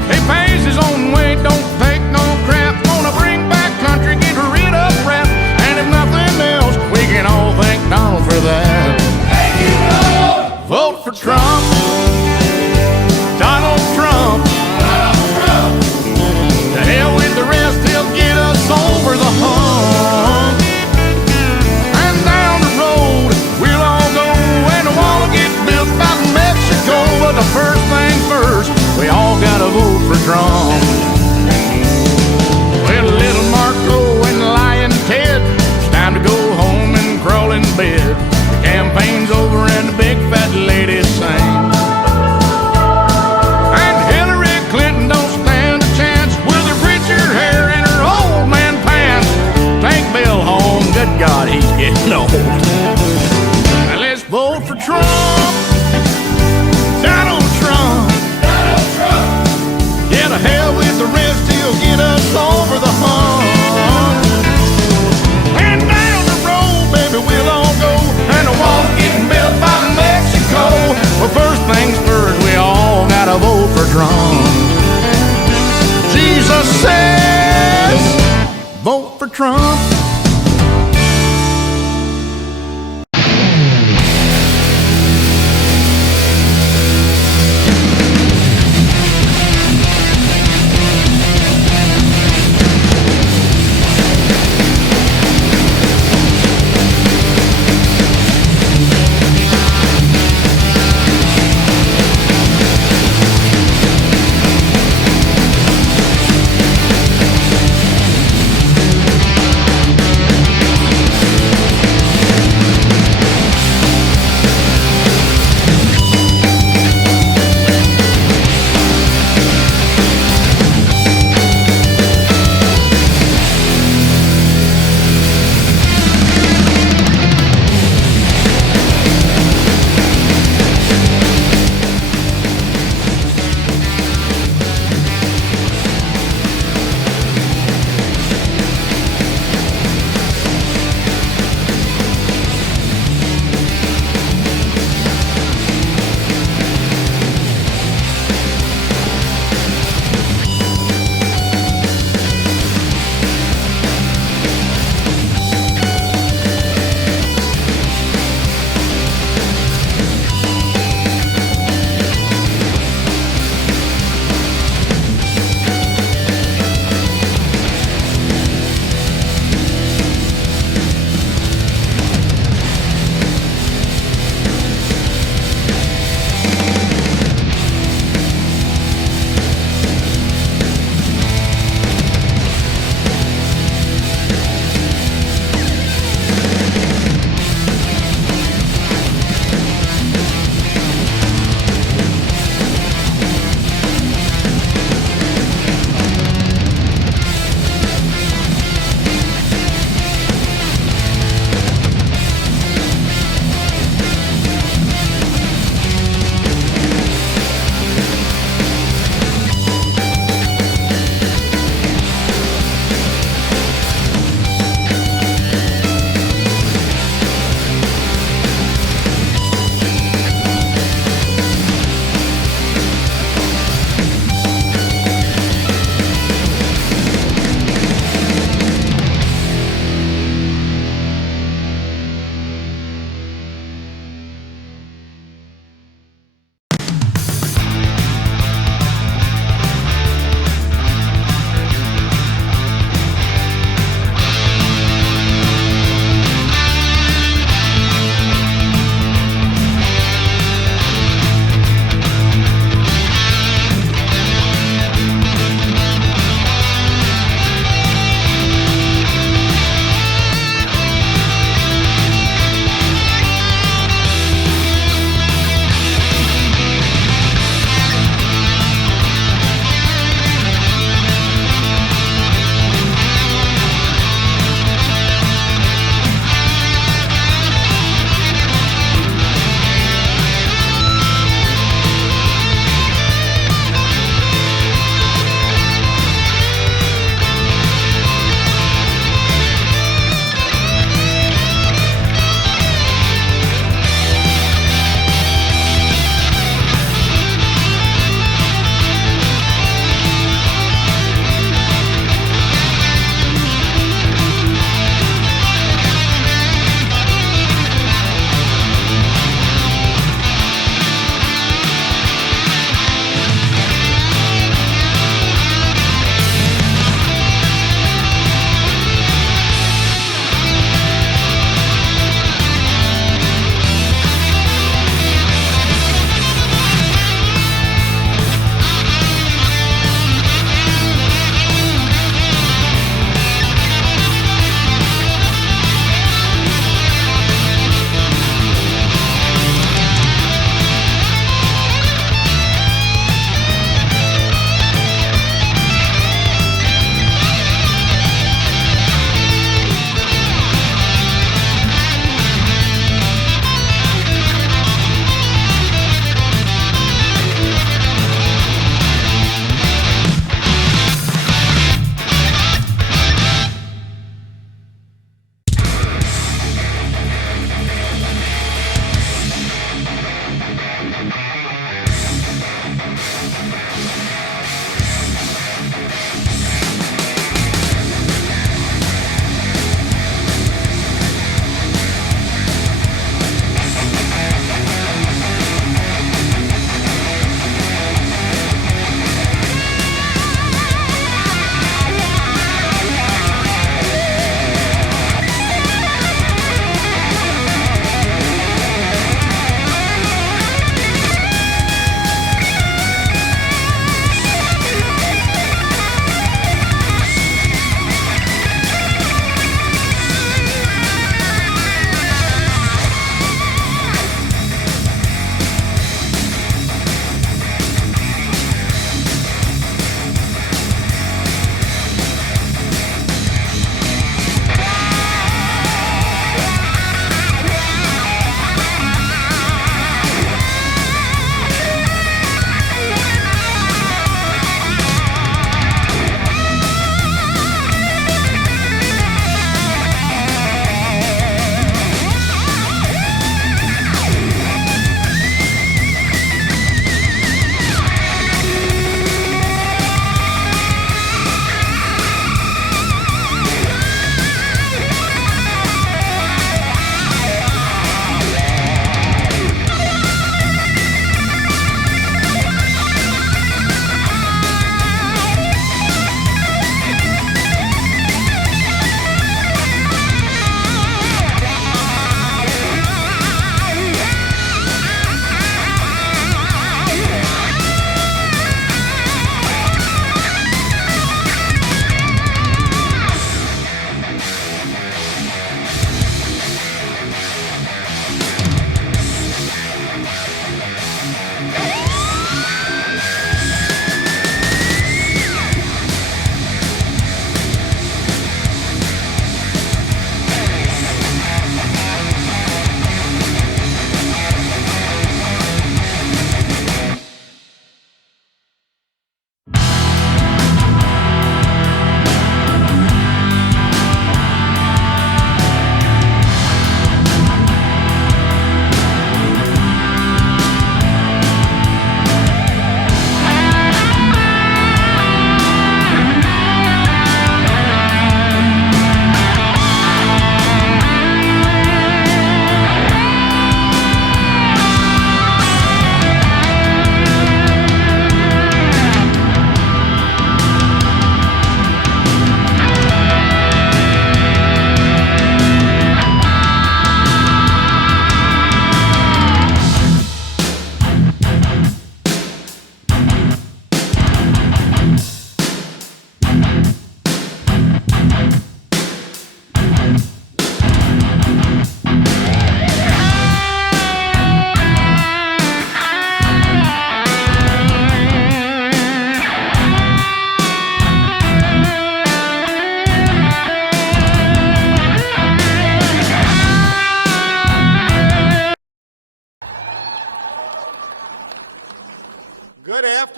He pays his own way, don't take no crap. Gonna bring back country, get rid of rap. And if nothing else, we can all thank Donald for that. Thank you, Donald. Vote for Trump. Donald Trump. Donald Trump. To hell with the rest, he'll get us over the hump. And down the road, we'll all go, and the wall will get built by Mexico. But the first thing first, we all gotta vote for Trump. Well, little Marco and Lion Ted, it's time to go home and crawl in bed. The campaign's over and the big fat ladies sing. And Hillary Clinton don't stand a chance with her preacher hair and her old man pants. Take Bill home, good God, he's getting old. Now let's vote for Trump. Donald Trump. Yeah, to hell with the rest, he'll get us over the hump. And down the road, baby, we'll all go, and the wall's getting built by Mexico. Well, first things first, we all gotta vote for Trump. Jesus says, vote for Trump.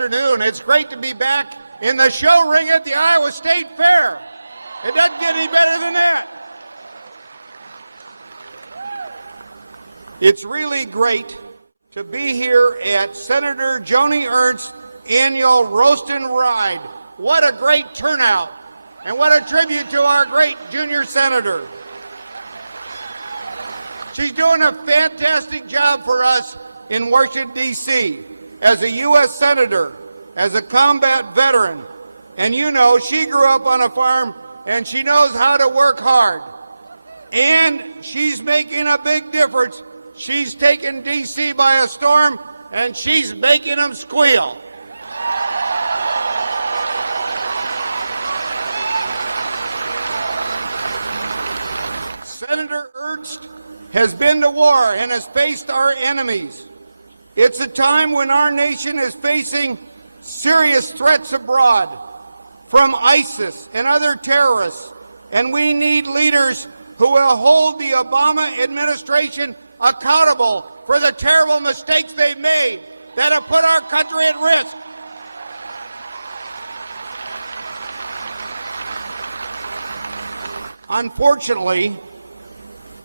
afternoon. It's great to be back in the show ring at the Iowa State Fair. It doesn't get any better than that. It's really great to be here at Senator Joni Ernst's annual Roast and Ride. What a great turnout, and what a tribute to our great junior senator. She's doing a fantastic job for us in Washington, D.C. as a U.S. Senator, as a combat veteran. And you know, she grew up on a farm, and she knows how to work hard. And she's making a big difference. She's taken D.C. by a storm, and she's making them squeal. Senator Ernst has been to war and has faced our enemies. It's a time when our nation is facing serious threats abroad from ISIS and other terrorists, and we need leaders who will hold the Obama administration accountable for the terrible mistakes they've made that have put our country at risk. Unfortunately,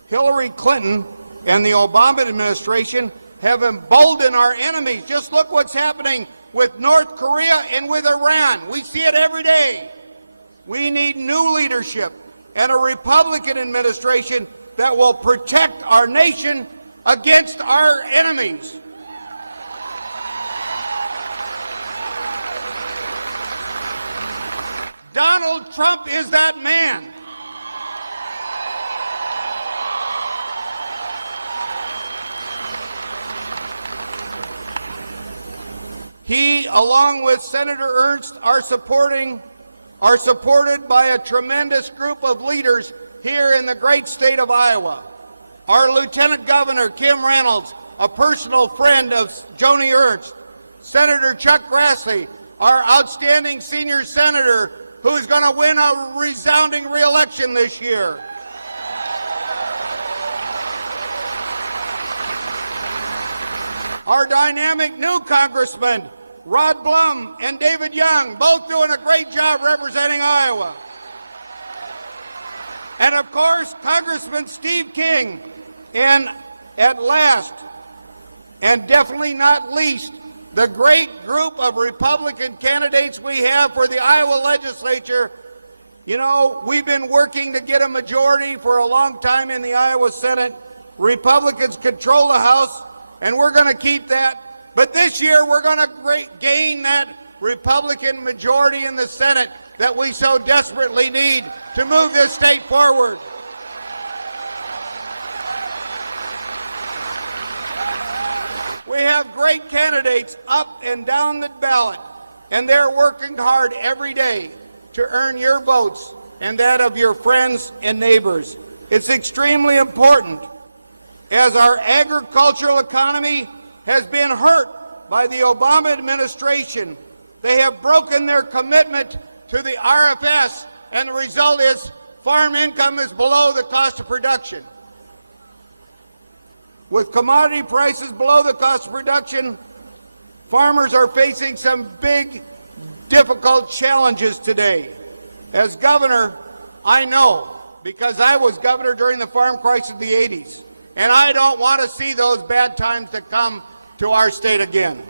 Hillary Clinton and the Obama administration have emboldened our enemies. Just look what's happening with North Korea and with Iran. We see it every day. We need new leadership and a Republican administration that will protect our nation against our enemies. Donald Trump is that man. He, along with Senator Ernst, are supported by a tremendous group of leaders here in the great state of Iowa. Our Lieutenant Governor, Kim Reynolds, a personal friend of Joni Ernst. Senator Chuck Grassley, our outstanding senior senator, who is going to win a resounding re-election this year. Our dynamic new congressmen, Rod Blum and David Young, both doing a great job representing Iowa. And of course, Congressman Steve King, and at last, and definitely not least, the great group of Republican candidates we have for the Iowa legislature. You know, we've been working to get a majority for a long time in the Iowa Senate. Republicans control the House, and we're going to keep that. But this year, we're going to gain that Republican majority in the Senate that we so desperately need to move this state forward. We have great candidates up and down the ballot, and they're working hard every day to earn your votes and that of your friends and neighbors. It's extremely important, as our agricultural economy has been hurt by the Obama administration. They have broken their commitment to the RFS, and the result is farm income is below the cost of production. With commodity prices below the cost of production, farmers are facing some big, difficult challenges today. As governor, I know, because I was governor during the farm crisis of the 80s, and I don't want to see those bad times to come to our state again.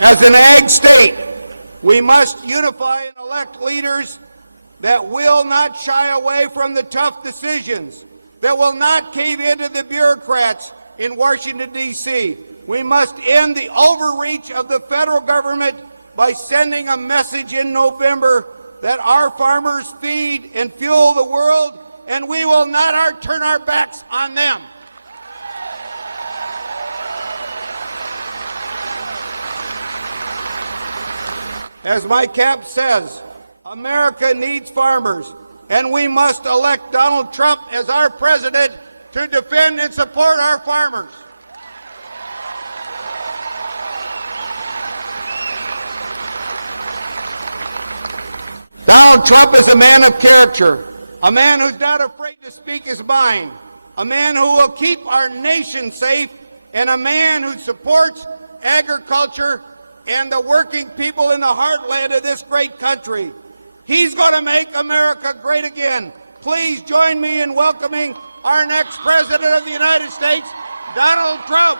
As an ag state, we must unify and elect leaders that will not shy away from the tough decisions, that will not cave into the bureaucrats in Washington, D.C. We must end the overreach of the federal government by sending a message in November that our farmers feed and fuel the world, and we will not turn our backs on them. As my cap says, America needs farmers, and we must elect Donald Trump as our president to defend and support our farmers. Donald Trump is a man of character, a man who's not afraid to speak his mind, a man who will keep our nation safe, and a man who supports agriculture and the working people in the heartland of this great country. He's going to make America great again. Please join me in welcoming our next President of the United States, Donald Trump.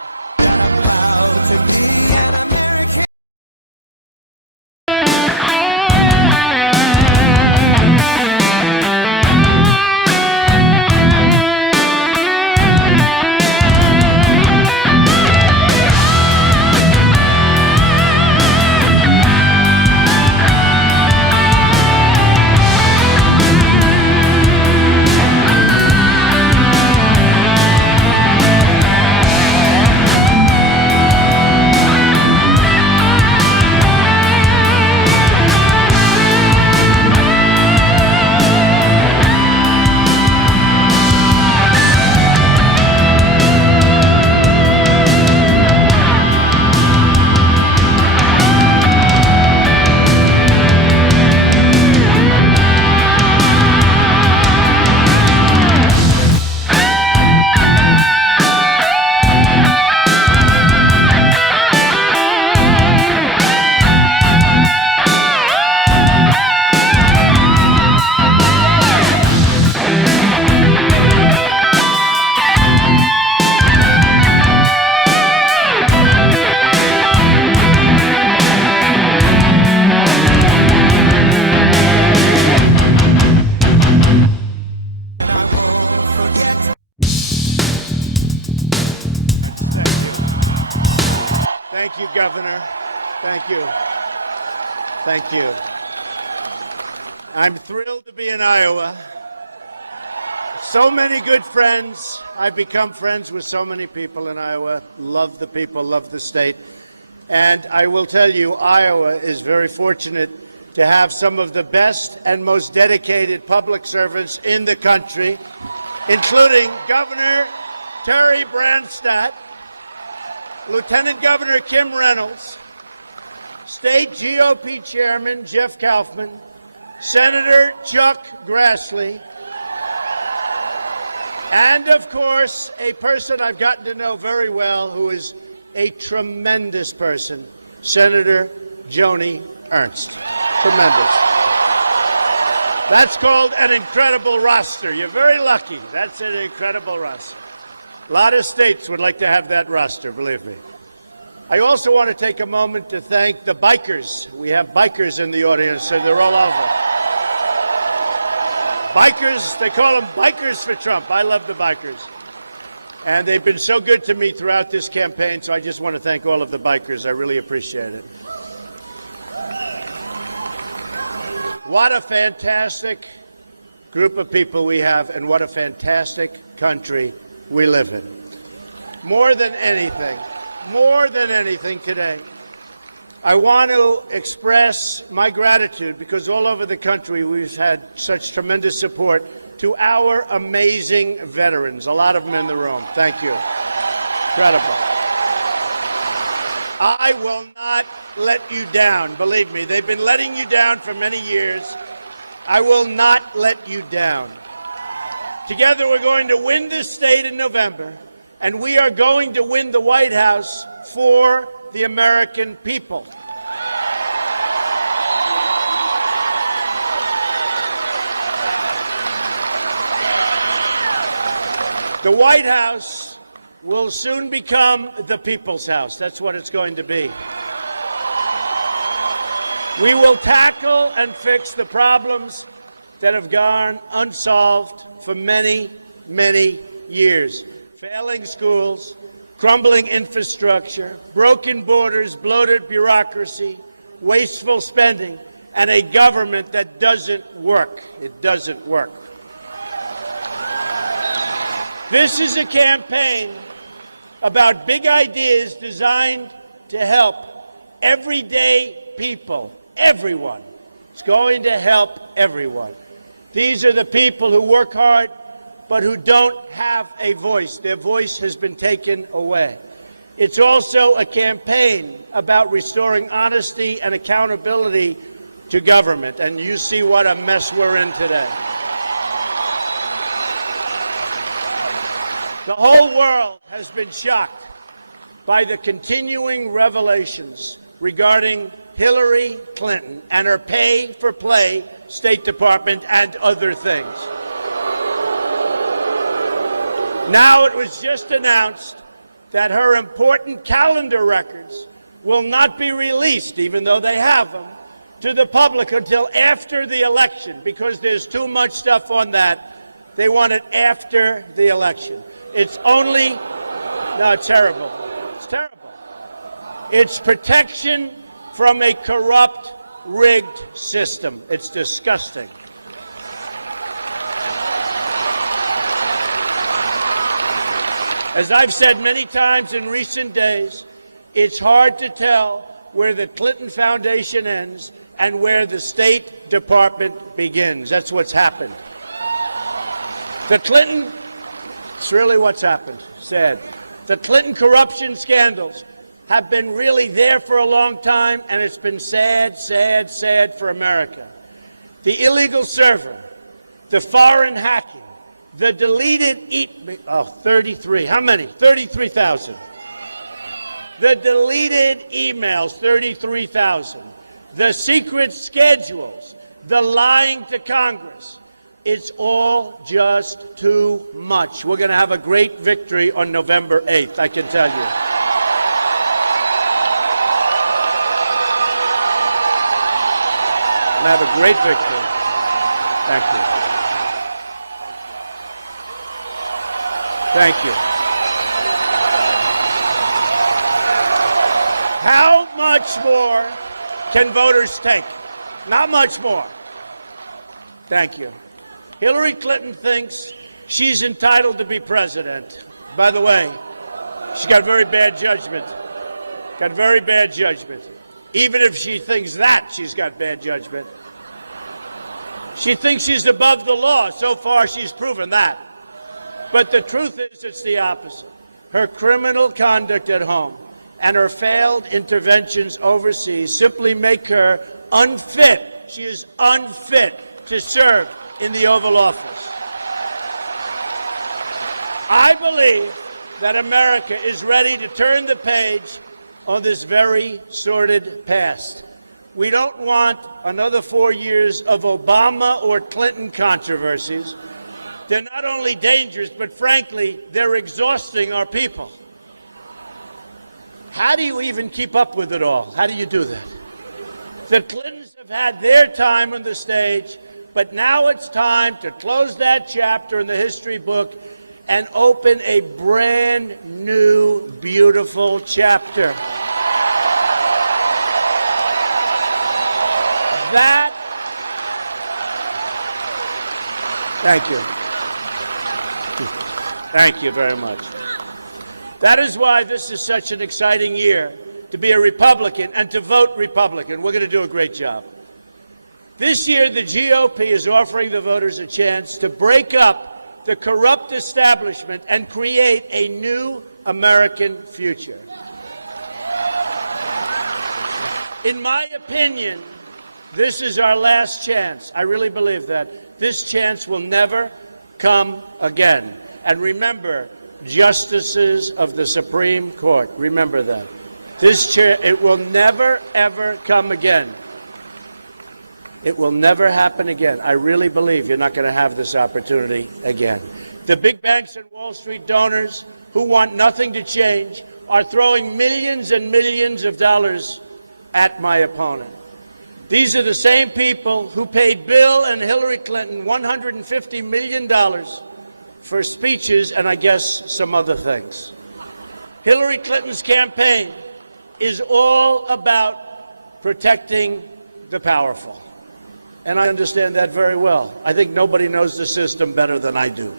Thank you, Governor. Thank you. Thank you. I'm thrilled to be in Iowa. So many good friends. I've become friends with so many people in Iowa. Love the people, love the state. And I will tell you, Iowa is very fortunate to have some of the best and most dedicated public servants in the country, including Governor Terry Branstad, Lieutenant Governor Kim Reynolds, State GOP Chairman Jeff Kaufman, Senator Chuck Grassley, and, of course, a person I've gotten to know very well who is a tremendous person, Senator Joni Ernst. Tremendous. That's called an incredible roster. You're very lucky. That's an incredible roster. A lot of states would like to have that roster, believe me. I also want to take a moment to thank the bikers. We have bikers in the audience, and they're all over. Bikers, they call them bikers for Trump. I love the bikers. And they've been so good to me throughout this campaign, so I just want to thank all of the bikers. I really appreciate it. What a fantastic group of people we have, and what a fantastic country we live in. More than anything today, I want to express my gratitude, because all over the country we've had such tremendous support, to our amazing veterans, a lot of them in the room. Thank you. Incredible. I will not let you down. Believe me, they've been letting you down for many years. I will not let you down. Together we're going to win this state in November, and we are going to win the White House for the American people. The White House will soon become the People's House. That's what it's going to be. We will tackle and fix the problems that have gone unsolved for many, many years. Failing schools, crumbling infrastructure, broken borders, bloated bureaucracy, wasteful spending, and a government that doesn't work. It doesn't work. This is a campaign about big ideas designed to help everyday people, everyone. It's going to help everyone. These are the people who work hard, but who don't have a voice. Their voice has been taken away. It's also a campaign about restoring honesty and accountability to government, and you see what a mess we're in today. The whole world has been shocked by the continuing revelations regarding Hillary Clinton and her pay-for-play State Department and other things. Now it was just announced that her important calendar records will not be released, even though they have them, to the public until after the election, because there's too much stuff on that. They want it after the election. It's only, no, it's terrible. It's terrible. It's protection from a corrupt, rigged system. It's disgusting. As I've said many times in recent days, it's hard to tell where the Clinton Foundation ends and where the State Department begins. That's what's happened. The Clinton, it's really what's happened. Sad. The Clinton corruption scandals have been really there for a long time, and it's been sad, sad, sad for America. The illegal server, the foreign hacking, the deleted 33. How many? 33,000. The deleted emails, 33,000. The secret schedules, the lying to Congress. It's all just too much. We're going to have a great victory on November 8th, I can tell you. We'll have a great victory. Thank you. Thank you. How much more can voters take? Not much more. Thank you. Hillary Clinton thinks she's entitled to be president. By the way, she's got very bad judgment. Got very bad judgment. Even if she thinks that, she's got bad judgment. She thinks she's above the law. So far, she's proven that. But the truth is, it's the opposite. Her criminal conduct at home and her failed interventions overseas simply make her unfit. She is unfit to serve in the Oval Office. I believe that America is ready to turn the page on this very sordid past. We don't want another 4 years of Obama or Clinton controversies. They're not only dangerous, but frankly, they're exhausting our people. How do you even keep up with it all? How do you do that? The Clintons have had their time on the stage, but now it's time to close that chapter in the history book and open a brand new, beautiful chapter. That, thank you. Thank you very much. That is why this is such an exciting year to be a Republican and to vote Republican. We're going to do a great job. This year, the GOP is offering the voters a chance to break up the corrupt establishment and create a new American future. In my opinion, this is our last chance. I really believe that. This chance will never come again. And remember, justices of the Supreme Court, remember that. This chair, it will never, ever come again. It will never happen again. I really believe you're not going to have this opportunity again. The big banks and Wall Street donors who want nothing to change are throwing millions and millions of dollars at my opponent. These are the same people who paid Bill and Hillary Clinton $150 million for speeches and I guess some other things. Hillary Clinton's campaign is all about protecting the powerful. And I understand that very well. I think nobody knows the system better than I do.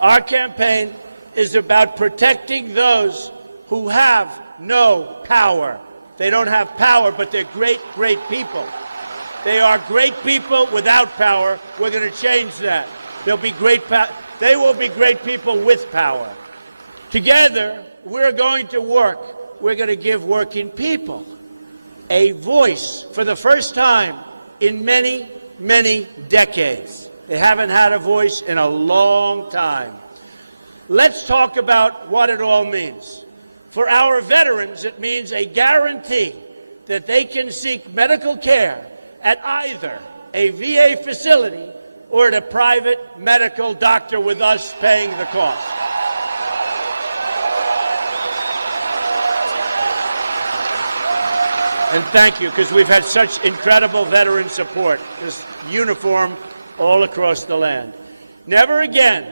Our campaign is about protecting those who have no power. They don't have power, but they're great, great people. They are great people without power. We're going to change that. They'll be great. They will be great people with power. Together, we're going to work. We're going to give working people a voice for the first time in many, many decades. They haven't had a voice in a long time. let's talk about what it all means. For our veterans, it means a guarantee that they can seek medical care at either a VA facility or at a private medical doctor with us paying the cost. And thank you, because we've had such incredible veteran support, this uniform all across the land. Never again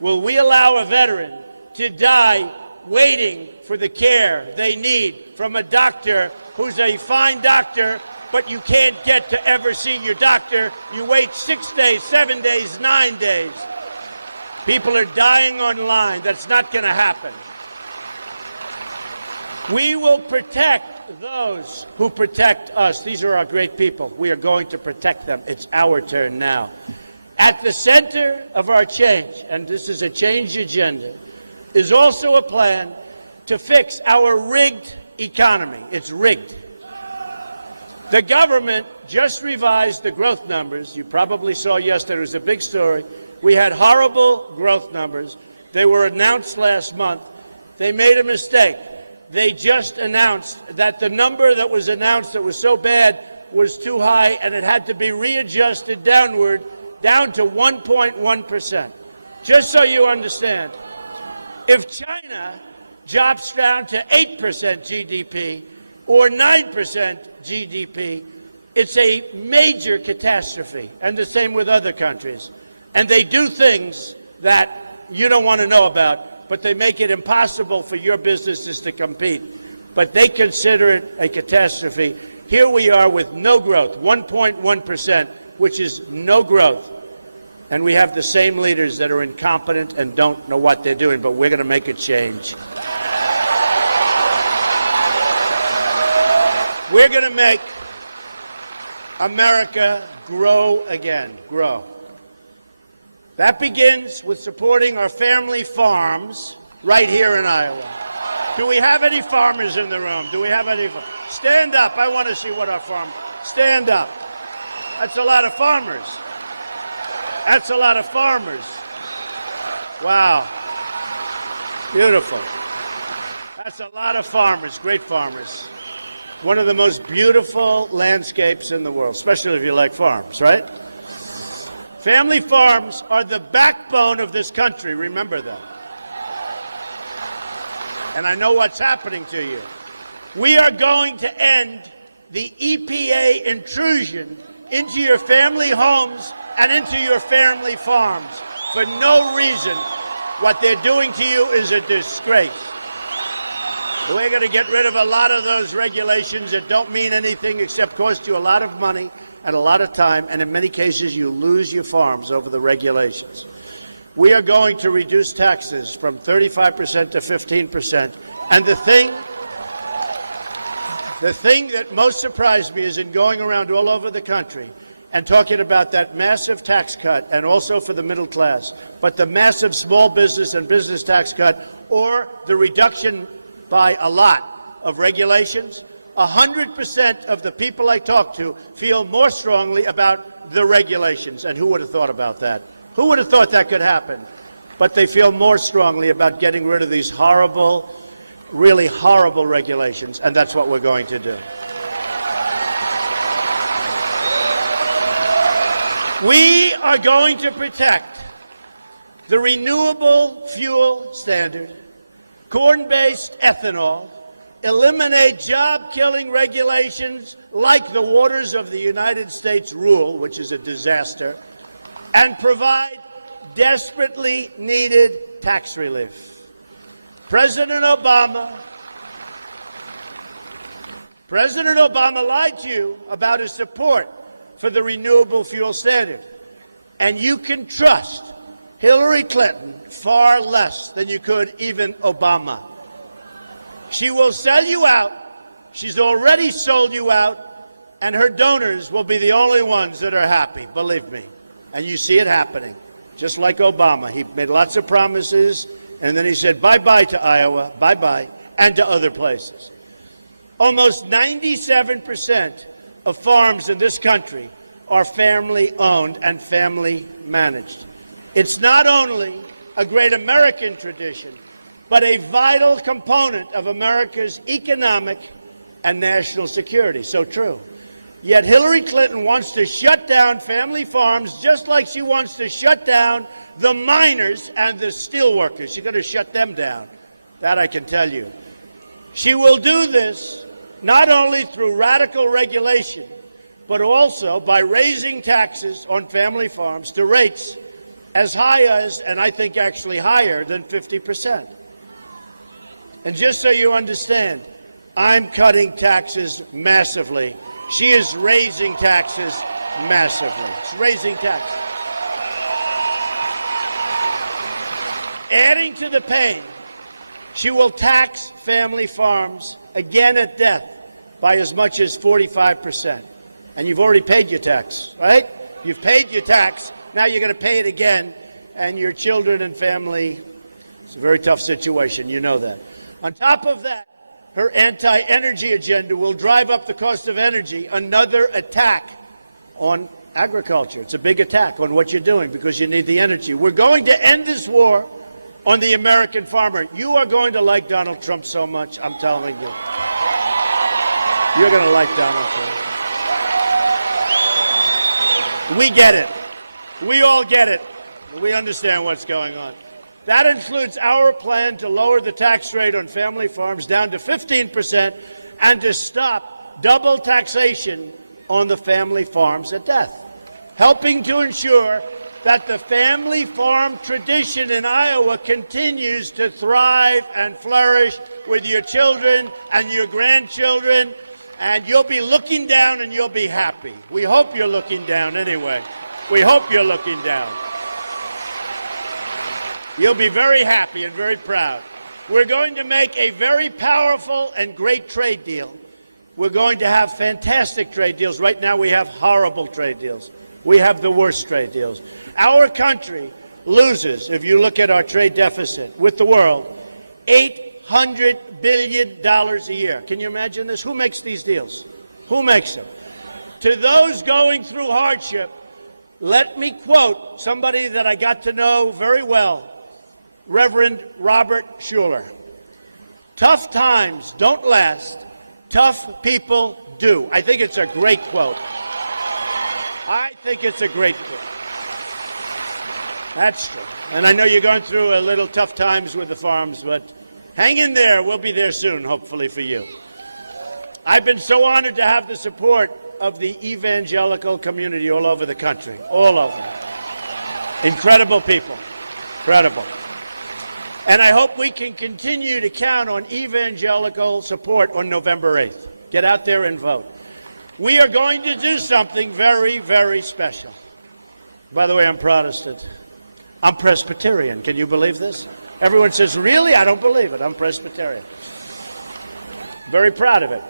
will we allow a veteran to die waiting for the care they need from a doctor who's a fine doctor, but you can't get to ever see your doctor. You wait 6 days, 7 days, 9 days. People are dying online. That's not going to happen. We will protect those who protect us. These are our great people. We are going to protect them. It's our turn now. At the center of our change, and this is a change agenda, is also a plan to fix our rigged economy. It's rigged. The government just revised the growth numbers. You probably saw yesterday, it was a big story. We had horrible growth numbers. They were announced last month. They made a mistake. They just announced that the number that was announced that was so bad was too high, and it had to be readjusted downward, down to 1.1%. Just so you understand, if China drops down to 8% GDP or 9% GDP, it's a major catastrophe, and the same with other countries. And they do things that you don't want to know about, but they make it impossible for your businesses to compete. But they consider it a catastrophe. Here we are with no growth, 1.1%, which is no growth. And we have the same leaders that are incompetent and don't know what they're doing, but we're going to make a change. We're going to make America grow again, grow. That begins with supporting our family farms right here in Iowa. Do we have any farmers in the room? Do we have any? Stand up. I want to see what our farmers. Stand up. That's a lot of farmers. That's a lot of farmers. Wow. Beautiful. That's a lot of farmers, great farmers. One of the most beautiful landscapes in the world, especially if you like farms, right? Family farms are the backbone of this country, remember that. And I know what's happening to you. We are going to end the EPA intrusion into your family homes and into your family farms for no reason. What they're doing to you is a disgrace. We're going to get rid of a lot of those regulations that don't mean anything except cost you a lot of money and a lot of time, and in many cases you lose your farms over the regulations. We are going to reduce taxes from 35% to 15%. And the thing that most surprised me is in going around all over the country and talking about that massive tax cut, and also for the middle class, but the massive small business and business tax cut, or the reduction by a lot of regulations, 100% of the people I talk to feel more strongly about the regulations. And who would have thought about that? Who would have thought that could happen? But they feel more strongly about getting rid of these horrible, really horrible regulations, and that's what we're going to do. We are going to protect the renewable fuel standard, corn-based ethanol, eliminate job-killing regulations like the Waters of the United States rule, which is a disaster, and provide desperately needed tax relief. President Obama lied to you about his support for the renewable fuel standard, and you can trust Hillary Clinton far less than you could even Obama. She will sell you out. She's already sold you out, and her donors will be the only ones that are happy, believe me. And you see it happening, just like Obama. He made lots of promises, and then he said bye-bye to Iowa, bye-bye, and to other places. Almost 97% of farms in this country are family-owned and family-managed. It's not only a great American tradition, but a vital component of America's economic and national security. So true. Yet Hillary Clinton wants to shut down family farms just like she wants to shut down the miners and the steel workers. She's going to shut them down. That I can tell you. She will do this not only through radical regulation, but also by raising taxes on family farms to rates as high as, and I think actually higher than 50%. And just so you understand, I'm cutting taxes massively. She is raising taxes massively. She's raising taxes. Adding to the pain, she will tax family farms again at death by as much as 45%. And you've already paid your tax, right? You've paid your tax. Now you're going to pay it again. And your children and family, it's a very tough situation. You know that. On top of that, her anti-energy agenda will drive up the cost of energy, another attack on agriculture. It's a big attack on what you're doing because you need the energy. We're going to end this war on the American farmer. You are going to like Donald Trump so much, I'm telling you. You're going to like Donald Trump. We get it. We all get it. We understand what's going on. That includes our plan to lower the tax rate on family farms down to 15% and to stop double taxation on the family farms at death, helping to ensure that the family farm tradition in Iowa continues to thrive and flourish with your children and your grandchildren, and you'll be looking down and you'll be happy. We hope you're looking down anyway. We hope you're looking down. You'll be very happy and very proud. We're going to make a very powerful and great trade deal. We're going to have fantastic trade deals. Right now we have horrible trade deals. We have the worst trade deals. Our country loses, if you look at our trade deficit with the world, $800 billion a year. Can you imagine this? Who makes these deals? Who makes them? To those going through hardship, let me quote somebody that I got to know very well, Reverend Robert Schuller. Tough times don't last. Tough people do. I think it's a great quote. I think it's a great quote. That's true. And I know you're going through a little tough times with the farms, but hang in there. We'll be there soon, hopefully, for you. I've been so honored to have the support of the evangelical community all over the country. All of them. Incredible people. Incredible. And I hope we can continue to count on evangelical support on November 8th. Get out there and vote. We are going to do something very, very special. By the way, I'm Protestant. I'm Presbyterian. Can you believe this? Everyone says, really? I don't believe it. I'm Presbyterian. Very proud of it.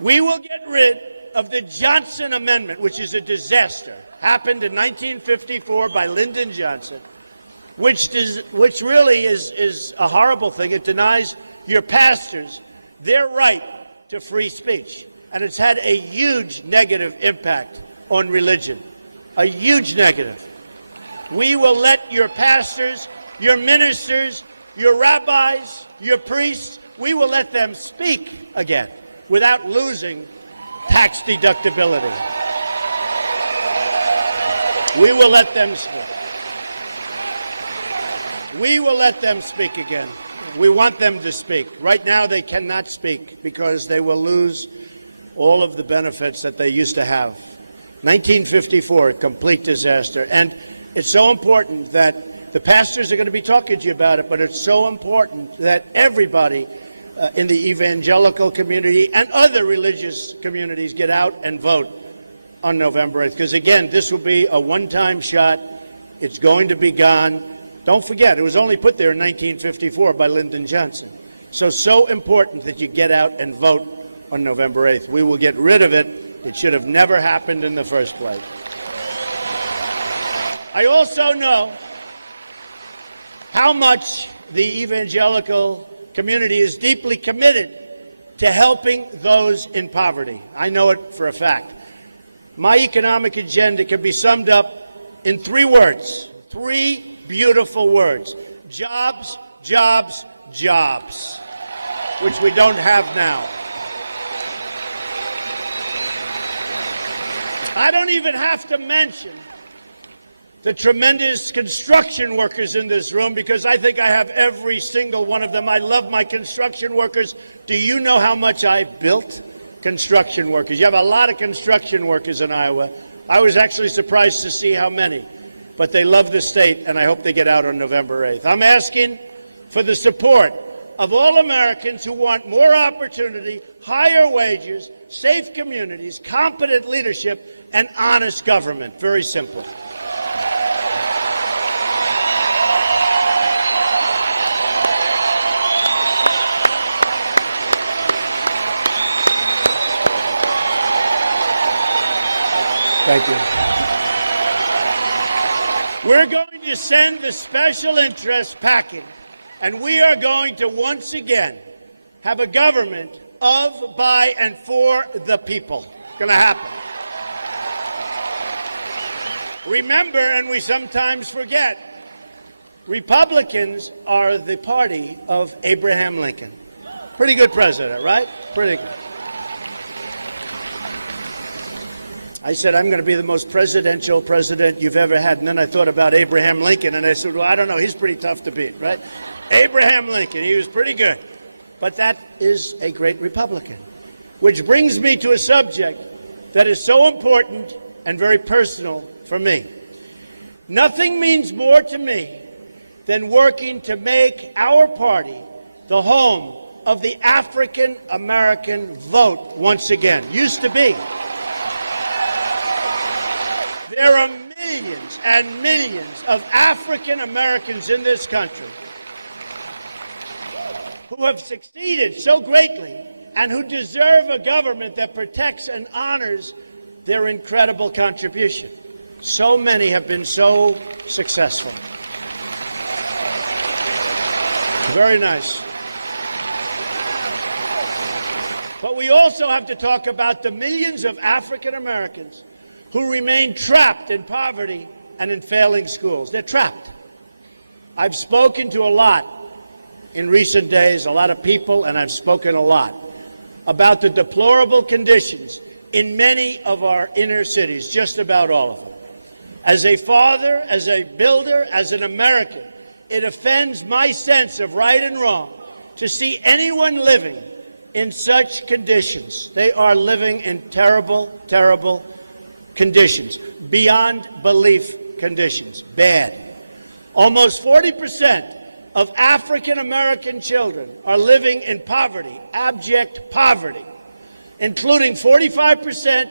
We will get rid of the Johnson Amendment, which is a disaster. Happened in 1954 by Lyndon Johnson. Which really is a horrible thing. It denies your pastors their right to free speech. And it's had a huge negative impact on religion. A huge negative. We will let your pastors, your ministers, your rabbis, your priests, we will let them speak again without losing tax deductibility. We will let them speak. We will let them speak again. We want them to speak. Right now, they cannot speak because they will lose all of the benefits that they used to have. 1954, a complete disaster. And it's so important that the pastors are going to be talking to you about it, but it's so important that everybody in the evangelical community and other religious communities get out and vote on November 8th. Because, again, this will be a one-time shot. It's going to be gone. Don't forget, it was only put there in 1954 by Lyndon Johnson. So important that you get out and vote on November 8th. We will get rid of it. It should have never happened in the first place. I also know how much the evangelical community is deeply committed to helping those in poverty. I know it for a fact. My economic agenda can be summed up in 3 words. 3 beautiful words. Jobs, jobs, jobs, which we don't have now. I don't even have to mention the tremendous construction workers in this room, because I think I have every single one of them. I love my construction workers. Do you know how much I've built? Construction workers. You have a lot of construction workers in Iowa. I was actually surprised to see how many. But they love the state, and I hope they get out on November 8th. I'm asking for the support of all Americans who want more opportunity, higher wages, safe communities, competent leadership, and honest government. Very simple. Thank you. We're going to send the special interest package, and we are going to once again have a government of, by, and for the people. It's going to happen. Remember, and we sometimes forget, Republicans are the party of Abraham Lincoln. Pretty good president, right? Pretty good. I said, I'm going to be the most presidential president you've ever had. And then I thought about Abraham Lincoln, and I said, well, I don't know. He's pretty tough to beat, right? Abraham Lincoln, he was pretty good. But that is a great Republican. Which brings me to a subject that is so important and very personal for me. Nothing means more to me than working to make our party the home of the African American vote once again. Used to be. There are millions and millions of African Americans in this country who have succeeded so greatly and who deserve a government that protects and honors their incredible contribution. So many have been so successful. Very nice. But we also have to talk about the millions of African Americans who remain trapped in poverty and in failing schools. They're trapped. I've spoken to a lot in recent days, a lot of people, and I've spoken a lot about the deplorable conditions in many of our inner cities, just about all of them. As a father, as a builder, as an American, it offends my sense of right and wrong to see anyone living in such conditions. They are living in terrible, terrible conditions, beyond belief conditions, bad. Almost 40% of African American children are living in poverty, abject poverty, including 45%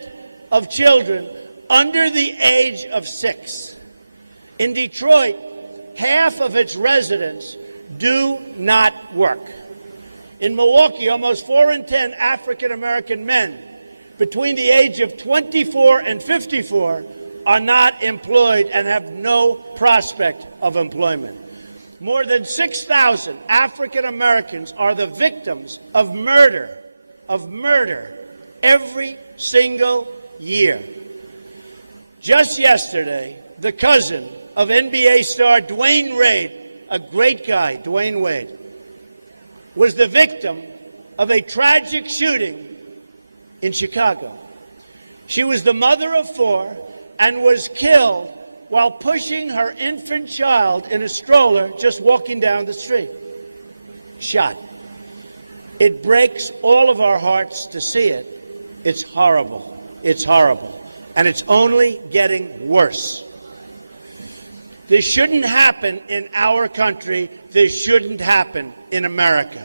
of children under the age of 6. In Detroit, half of its residents do not work. In Milwaukee, almost 4 in 10 African American men between the age of 24 and 54 are not employed and have no prospect of employment. More than 6,000 African Americans are the victims of murder every single year. Just yesterday, the cousin of NBA star Dwayne Wade, a great guy, Dwayne Wade, was the victim of a tragic shooting in Chicago. She was the mother of 4 and was killed while pushing her infant child in a stroller just walking down the street. Shot. It breaks all of our hearts to see it. It's horrible. It's horrible. And it's only getting worse. This shouldn't happen in our country. This shouldn't happen in America.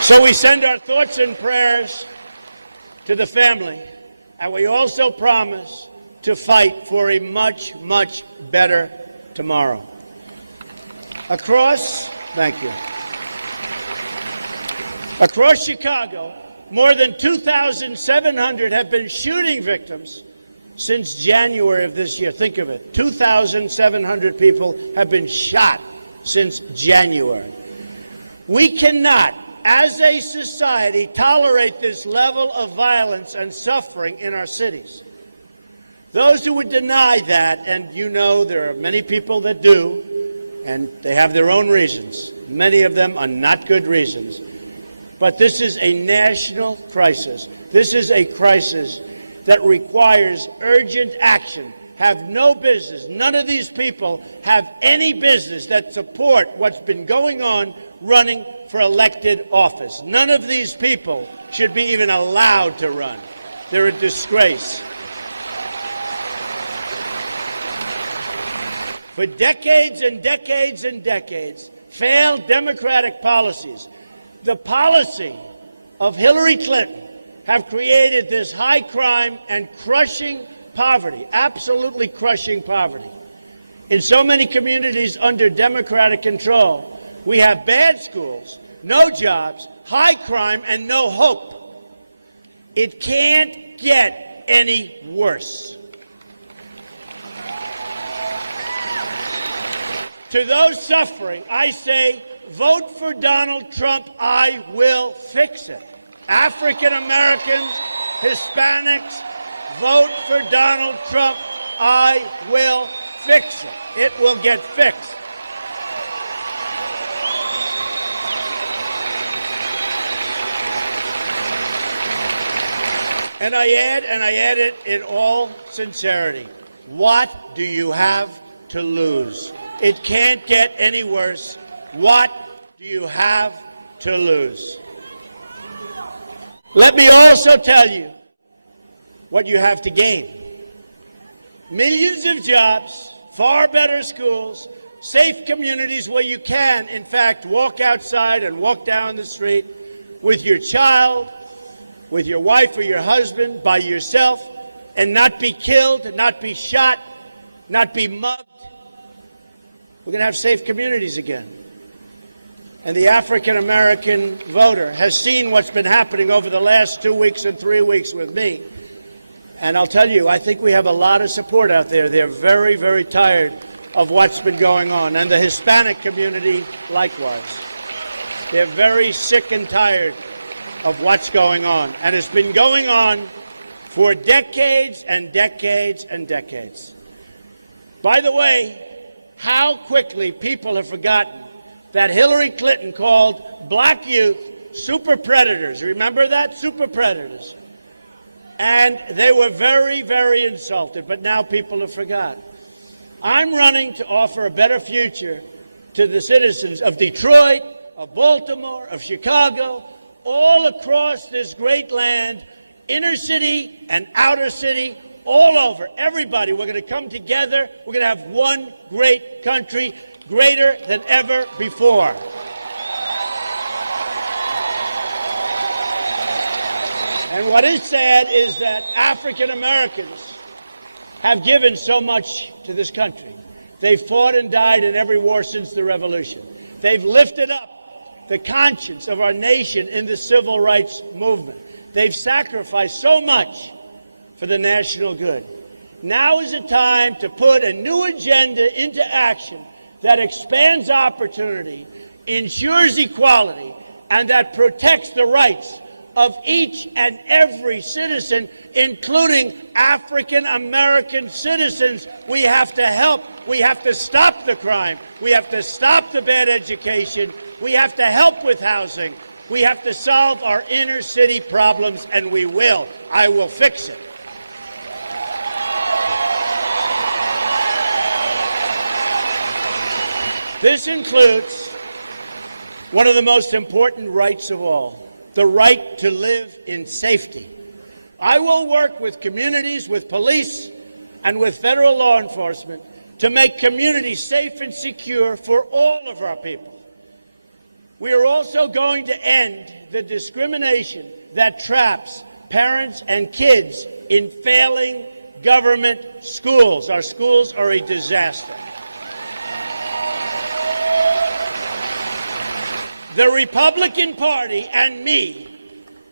So we send our thoughts and prayers to the family, and we also promise to fight for a much, much better tomorrow. Across Chicago, more than 2,700 have been shooting victims since January of this year. Think of it. 2,700 people have been shot since January. We cannot, as a society, tolerate this level of violence and suffering in our cities. Those who would deny that, and you know there are many people that do, and they have their own reasons. Many of them are not good reasons. But this is a national crisis. This is a crisis that requires urgent action. Have no business. None of these people have any business that support what's been going on running for elected office. None of these people should be even allowed to run. They're a disgrace. For decades and decades and decades, failed Democratic policies, the policy of Hillary Clinton, have created this high crime and crushing poverty, absolutely crushing poverty. In so many communities under Democratic control, we have bad schools, no jobs, high crime, and no hope. It can't get any worse. To those suffering, I say, vote for Donald Trump. I will fix it. African Americans, Hispanics, vote for Donald Trump. I will fix it. It will get fixed. And I add it in all sincerity. What do you have to lose? It can't get any worse. What do you have to lose? Let me also tell you what you have to gain. Millions of jobs, far better schools, safe communities where you can, in fact, walk outside and walk down the street with your child, with your wife or your husband, by yourself, and not be killed, not be shot, not be mugged. We're going to have safe communities again. And the African American voter has seen what's been happening over the last 2 weeks and 3 weeks with me. And I'll tell you, I think we have a lot of support out there. They're very, very tired of what's been going on. And the Hispanic community, likewise. They're very sick and tired of what's going on. And it's been going on for decades and decades and decades. By the way, how quickly people have forgotten that Hillary Clinton called black youth super predators. Remember that? Super predators. And they were very, very insulted, but now people have forgotten. I'm running to offer a better future to the citizens of Detroit, of Baltimore, of Chicago, all across this great land, inner city and outer city, all over, everybody. We're going to come together. We're going to have one great country, greater than ever before. And what is sad is that African Americans have given so much to this country. They've fought and died in every war since the Revolution. They've lifted up the conscience of our nation in the civil rights movement. They've sacrificed so much for the national good. Now is the time to put a new agenda into action that expands opportunity, ensures equality, and that protects the rights of each and every citizen, including African American citizens. We have to help. We have to stop the crime. We have to stop the bad education. We have to help with housing. We have to solve our inner city problems, and we will. I will fix it. This includes one of the most important rights of all, the right to live in safety. I will work with communities, with police, and with federal law enforcement to make communities safe and secure for all of our people. We are also going to end the discrimination that traps parents and kids in failing government schools. Our schools are a disaster. The Republican Party and me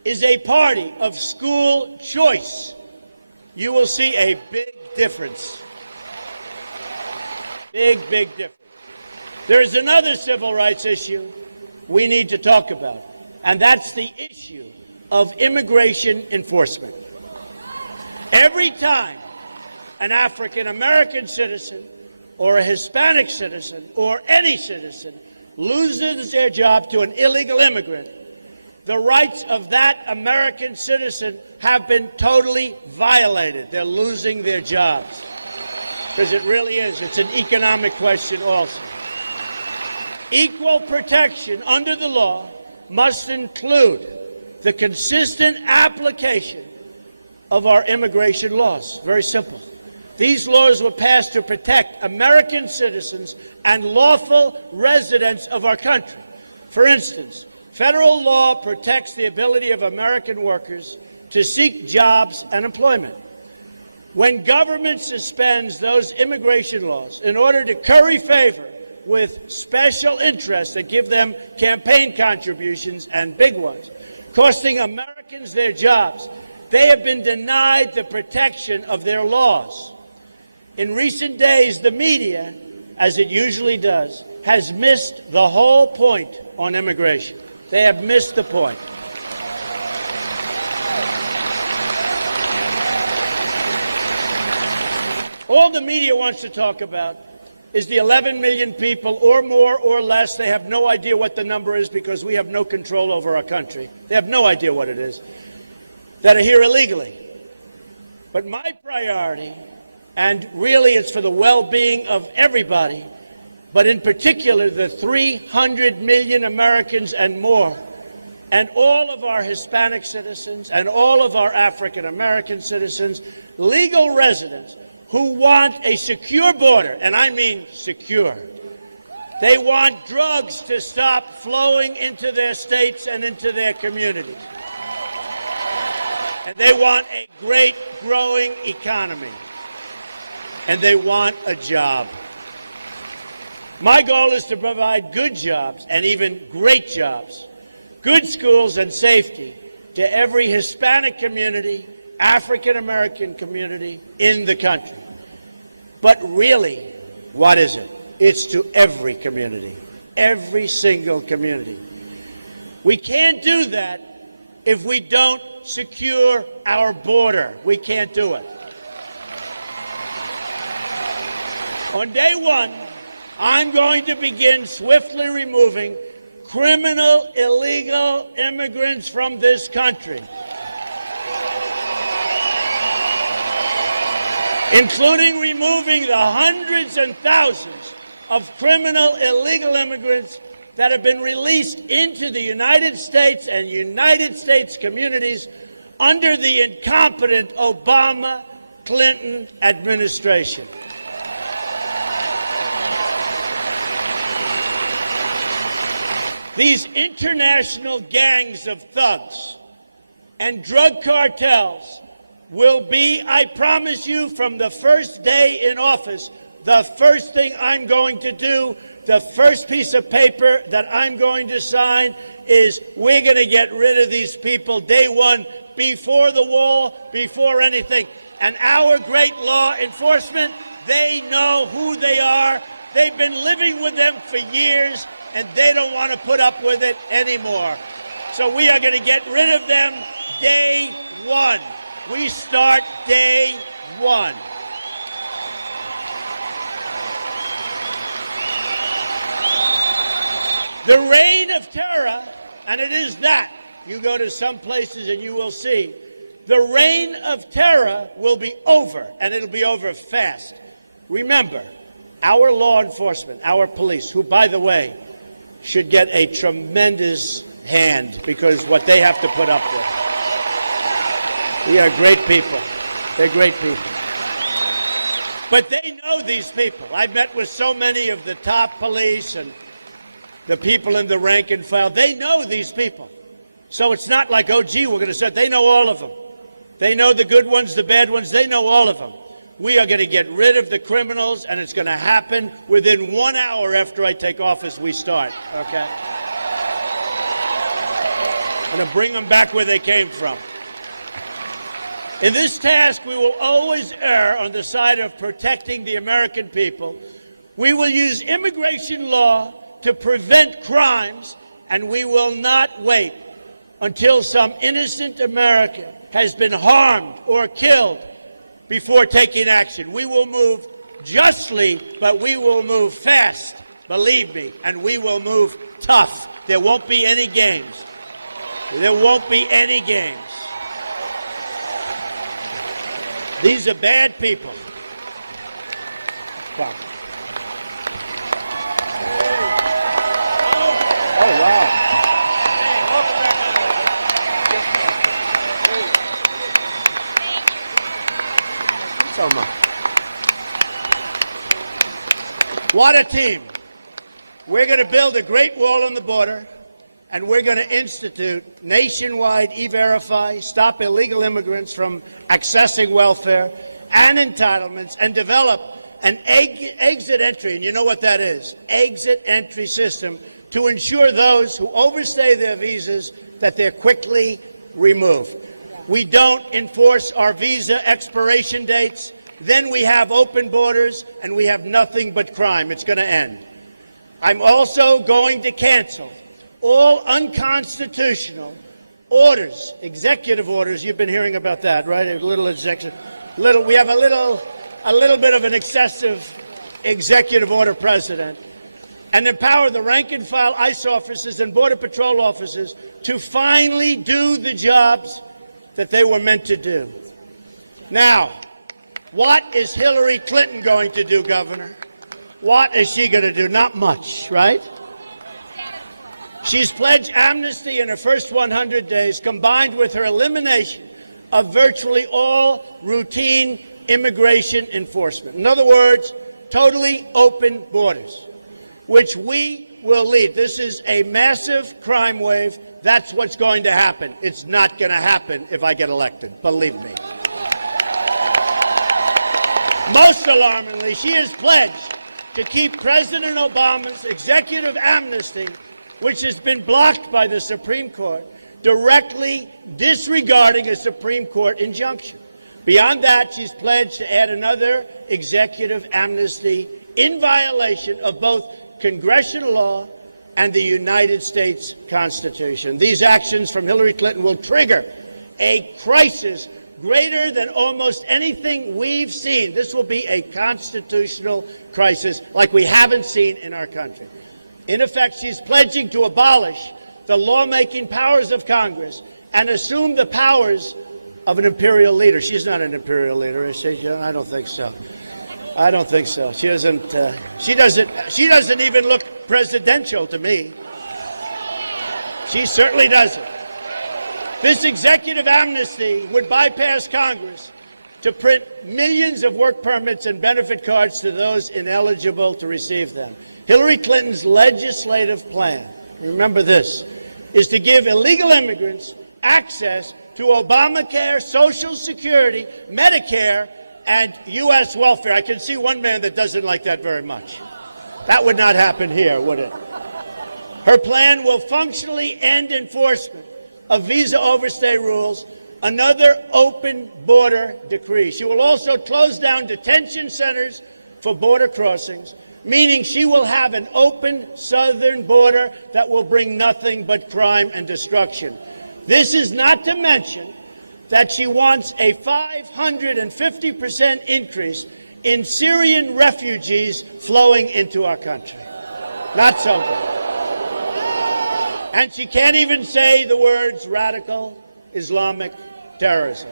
is a party of school choice. You will see a big difference. Big, big difference. There is another civil rights issue we need to talk about, and that's the issue of immigration enforcement. Every time an African American citizen or a Hispanic citizen or any citizen loses their job to an illegal immigrant, the rights of that American citizen have been totally violated. They're losing their jobs. Because it really is. It's an economic question also. Equal protection under the law must include the consistent application of our immigration laws. Very simple. These laws were passed to protect American citizens and lawful residents of our country. For instance, federal law protects the ability of American workers to seek jobs and employment. When government suspends those immigration laws in order to curry favor with special interests that give them campaign contributions and big ones, costing Americans their jobs, they have been denied the protection of their laws. In recent days, the media, as it usually does, has missed the whole point on immigration. They have missed the point. All the media wants to talk about is the 11 million people, or more or less, they have no idea what the number is because we have no control over our country. They have no idea what it is, that are here illegally. But my priority, and really it's for the well-being of everybody, but in particular the 300 million Americans and more, and all of our Hispanic citizens and all of our African American citizens, legal residents who want a secure border, and I mean secure. They want drugs to stop flowing into their states and into their communities. And they want a great growing economy. And they want a job. My goal is to provide good jobs and even great jobs, good schools and safety to every Hispanic community, African American community in the country. But really, what is it? It's to every community, every single community. We can't do that if we don't secure our border. We can't do it. On day one, I'm going to begin swiftly removing criminal illegal immigrants from this country, including removing the hundreds and thousands of criminal illegal immigrants that have been released into the United States and United States communities under the incompetent Obama-Clinton administration. These international gangs of thugs and drug cartels will be, I promise you, from the first day in office, the first thing I'm going to do, the first piece of paper that I'm going to sign is we're going to get rid of these people day one, before the wall, before anything. And our great law enforcement, they know who they are. They've been living with them for years, and they don't want to put up with it anymore. So we are going to get rid of them day one. We start day one. The reign of terror, and it is that. You go to some places and you will see. The reign of terror will be over, and it'll be over fast. Remember, our law enforcement, our police, who, by the way, should get a tremendous hand because what they have to put up with. We are great people. They're great people. But they know these people. I've met with so many of the top police and the people in the rank and file. They know these people. So it's not like, oh, gee, we're going to start. They know all of them. They know the good ones, the bad ones. They know all of them. We are going to get rid of the criminals, and it's going to happen within 1 hour after I take office. We start, okay? I'm going to bring them back where they came from. In this task, we will always err on the side of protecting the American people. We will use immigration law to prevent crimes, and we will not wait until some innocent American has been harmed or killed before taking action. We will move justly, but we will move fast, believe me, and we will move tough. There won't be any games. There won't be any games. These are bad people. Come. Oh, wow. So much. What a team. We're going to build a great wall on the border, and we're going to institute nationwide E-Verify, stop illegal immigrants from accessing welfare and entitlements, and develop an exit entry, and you know what that is, exit entry system to ensure those who overstay their visas that they're quickly removed. We don't enforce our visa expiration dates, then we have open borders and we have nothing but crime. It's going to end. I'm also going to cancel all unconstitutional orders, executive orders. You've been hearing about that, right? A little executive, we have a little bit of an excessive executive order president, and empower the rank and file ICE officers and Border Patrol officers to finally do the jobs that they were meant to do. Now, what is Hillary Clinton going to do, Governor? What is she going to do? Not much, right? She's pledged amnesty in her first 100 days, combined with her elimination of virtually all routine immigration enforcement. In other words, totally open borders, which we will lead. This is a massive crime wave. That's what's going to happen. It's not going to happen if I get elected, believe me. Most alarmingly, she has pledged to keep President Obama's executive amnesty, which has been blocked by the Supreme Court, directly disregarding a Supreme Court injunction. Beyond that, she's pledged to add another executive amnesty in violation of both congressional law and the United States Constitution. These actions from Hillary Clinton will trigger a crisis greater than almost anything we've seen. This will be a constitutional crisis like we haven't seen in our country. In effect, she's pledging to abolish the lawmaking powers of Congress and assume the powers of an imperial leader. She's not an imperial leader, is she? I don't think so. I don't think so. She doesn't. She doesn't even look presidential to me. She certainly doesn't. This executive amnesty would bypass Congress to print millions of work permits and benefit cards to those ineligible to receive them. Hillary Clinton's legislative plan, remember this, is to give illegal immigrants access to Obamacare, Social Security, Medicare, and U.S. welfare. I can see one man that doesn't like that very much. That would not happen here, would it? Her plan will functionally end enforcement of visa overstay rules, another open border decree. She will also close down detention centers for border crossings, meaning she will have an open southern border that will bring nothing but crime and destruction. This is not to mention that she wants a 550% increase in Syrian refugees flowing into our country. Not so good. And she can't even say the words radical Islamic terrorism.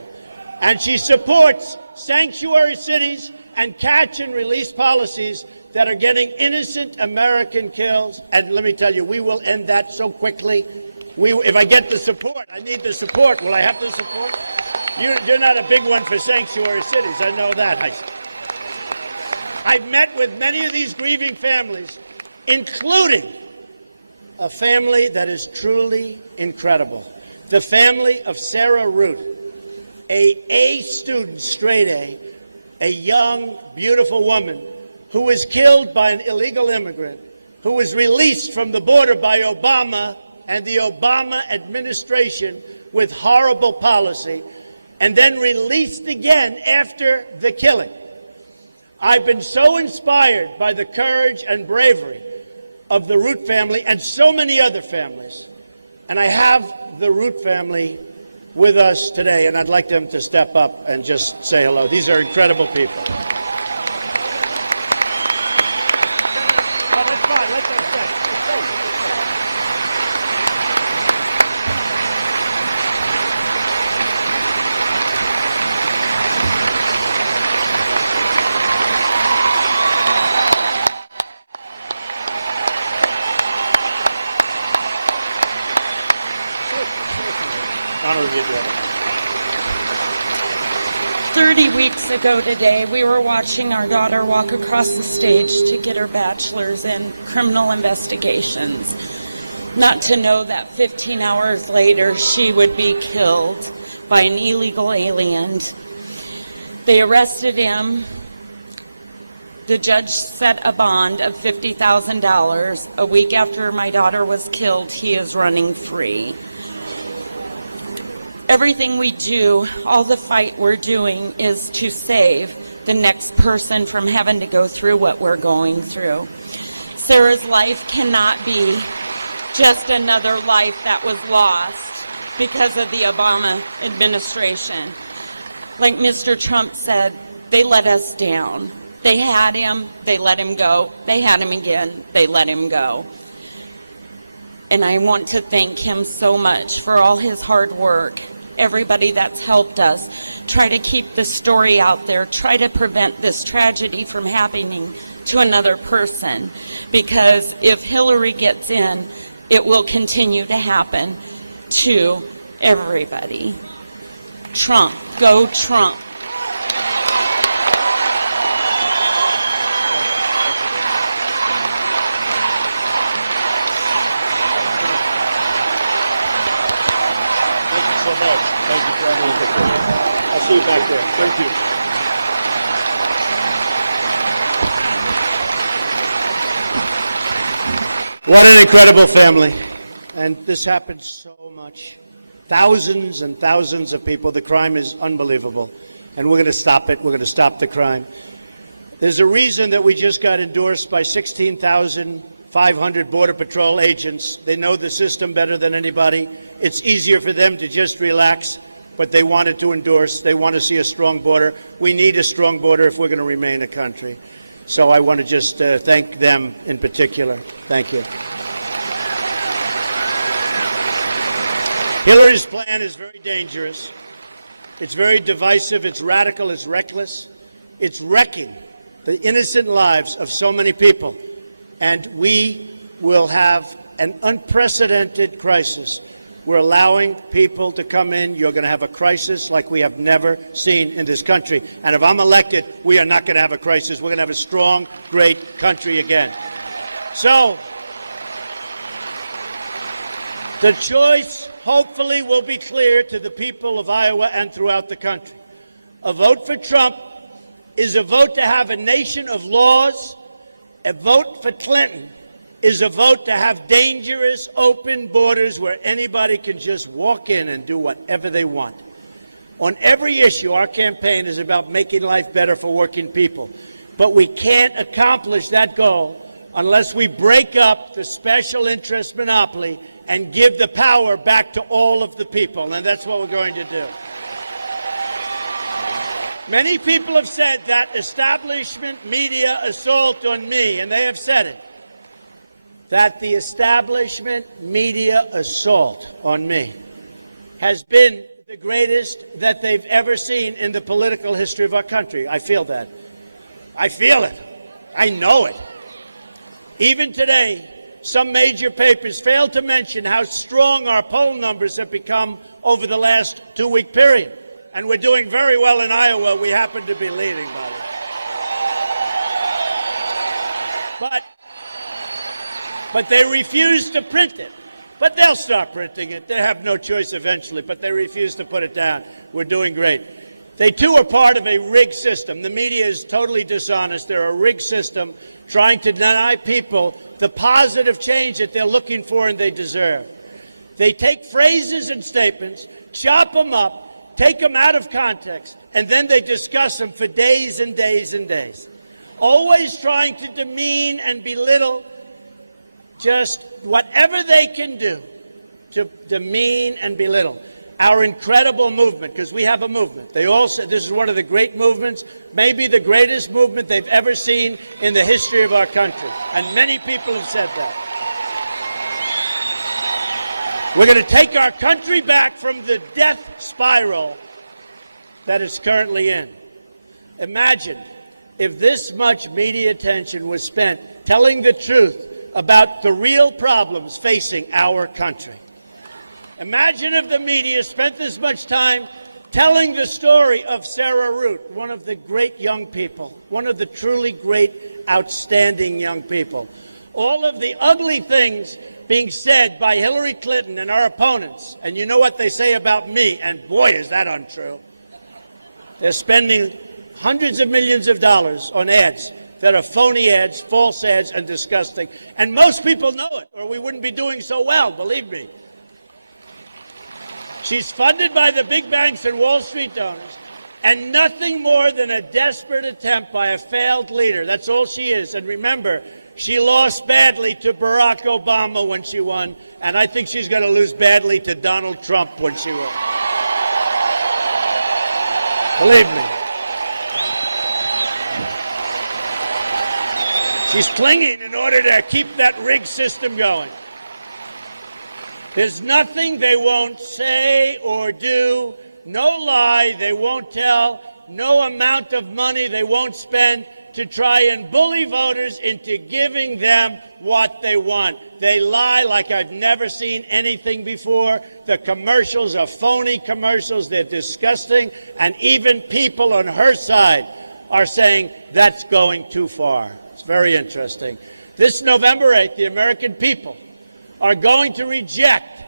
And she supports sanctuary cities and catch and release policies that are getting innocent American kills. And let me tell you, we will end that so quickly. If I get the support, I need the support. Will I have the support? You're not a big one for sanctuary cities. I know that. I've met with many of these grieving families, including a family that is truly incredible. The family of Sarah Root, a student, straight A young, beautiful woman who was killed by an illegal immigrant, who was released from the border by Obama and the Obama administration with horrible policy, and then released again after the killing. I've been so inspired by the courage and bravery of the Root family and so many other families, and I have the Root family with us today, and I'd like them to step up and just say hello. These are incredible people. Honor to you, brother. 30 weeks ago today, we were watching our daughter walk across the stage to get her bachelor's in criminal investigations. Not to know that 15 hours later, she would be killed by an illegal alien. They arrested him. The judge set a bond of $50,000. A week after my daughter was killed, he is running free. Everything we do, all the fight we're doing is to save the next person from having to go through what we're going through. Sarah's life cannot be just another life that was lost because of the Obama administration. Like Mr. Trump said, they let us down. They had him, they let him go. They had him again, they let him go. And I want to thank him so much for all his hard work. Everybody that's helped us, try to keep the story out there, try to prevent this tragedy from happening to another person. Because if Hillary gets in, it will continue to happen to everybody. Trump, go Trump. Thank you for having me. I'll see you back there. Thank you. What an incredible family. And this happens so much. Thousands and thousands of people. The crime is unbelievable. And we're going to stop it. We're going to stop the crime. There's a reason that we just got endorsed by 16,500 Border Patrol agents. They know the system better than anybody. It's easier for them to just relax, but they wanted to endorse. They want to see a strong border. We need a strong border if we're going to remain a country. So I want to just thank them in particular. Thank you. Hillary's plan is very dangerous. It's very divisive. It's radical. It's reckless. It's wrecking the innocent lives of so many people. And we will have an unprecedented crisis. We're allowing people to come in. You're going to have a crisis like we have never seen in this country. And if I'm elected, we are not going to have a crisis. We're going to have a strong, great country again. So the choice, hopefully, will be clear to the people of Iowa and throughout the country. A vote for Trump is a vote to have a nation of laws. A vote for Clinton is a vote to have dangerous, open borders where anybody can just walk in and do whatever they want. On every issue, our campaign is about making life better for working people. But we can't accomplish that goal unless we break up the special interest monopoly and give the power back to all of the people. And that's what we're going to do. Many people have said that establishment media assault on me, and they have said it, that the establishment media assault on me has been the greatest that they've ever seen in the political history of our country. I feel that. I feel it. I know it. Even today, some major papers failed to mention how strong our poll numbers have become over the last 2-week period. And we're doing very well in Iowa. We happen to be leading, by the way. But they refuse to print it. But they'll start printing it. They have no choice eventually, but they refuse to put it down. We're doing great. They, too, are part of a rigged system. The media is totally dishonest. They're a rigged system trying to deny people the positive change that they're looking for and they deserve. They take phrases and statements, chop them up, take them out of context, and then they discuss them for days and days and days, always trying to demean and belittle just whatever they can do to demean and belittle our incredible movement, because we have a movement. They all said this is one of the great movements, maybe the greatest movement they've ever seen in the history of our country. And many people have said that. We're going to take our country back from the death spiral that it's currently in. Imagine if this much media attention was spent telling the truth about the real problems facing our country. Imagine if the media spent this much time telling the story of Sarah Root, one of the great young people, one of the truly great, outstanding young people. All of the ugly things being said by Hillary Clinton and our opponents. And you know what they say about me, and boy, is that untrue. They're spending hundreds of millions of dollars on ads that are phony ads, false ads, and disgusting. And most people know it, or we wouldn't be doing so well, believe me. She's funded by the big banks and Wall Street donors, and nothing more than a desperate attempt by a failed leader. That's all she is. And remember, she lost badly to Barack Obama when she won, and I think she's going to lose badly to Donald Trump when she wins. Believe me. She's clinging in order to keep that rigged system going. There's nothing they won't say or do, no lie they won't tell, no amount of money they won't spend to try and bully voters into giving them what they want. They lie like I've never seen anything before. The commercials are phony commercials. They're disgusting. And even people on her side are saying that's going too far. It's very interesting. This November 8th, the American people are going to reject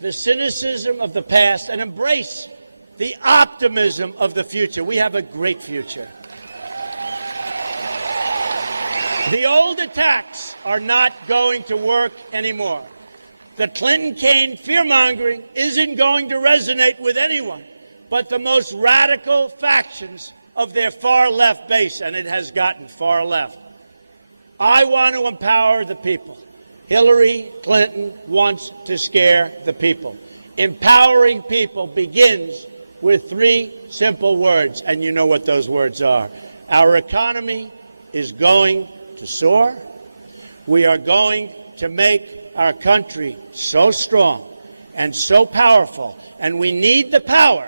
the cynicism of the past and embrace the optimism of the future. We have a great future. The old attacks are not going to work anymore. The Clinton-Kaine fear-mongering isn't going to resonate with anyone but the most radical factions of their far-left base, and it has gotten far left. I want to empower the people. Hillary Clinton wants to scare the people. Empowering people begins with three simple words, and you know what those words are. Our economy is going to soar. We are going to make our country so strong and so powerful, and we need the power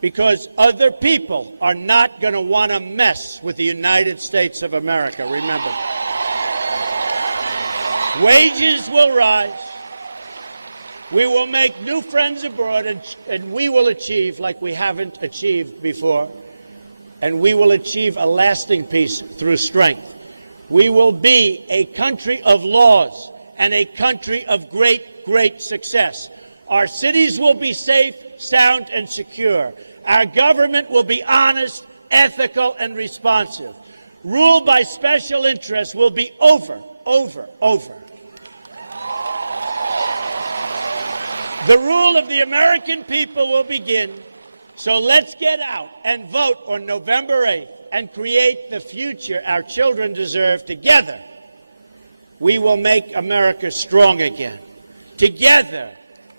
because other people are not going to want to mess with the United States of America, remember. Wages will rise. We will make new friends abroad, and we will achieve like we haven't achieved before. And we will achieve a lasting peace through strength. We will be a country of laws and a country of great, great success. Our cities will be safe, sound, and secure. Our government will be honest, ethical, and responsive. Rule by special interests will be over. The rule of the American people will begin. So let's get out and vote on November 8th and create the future our children deserve together. We will make America strong again. Together,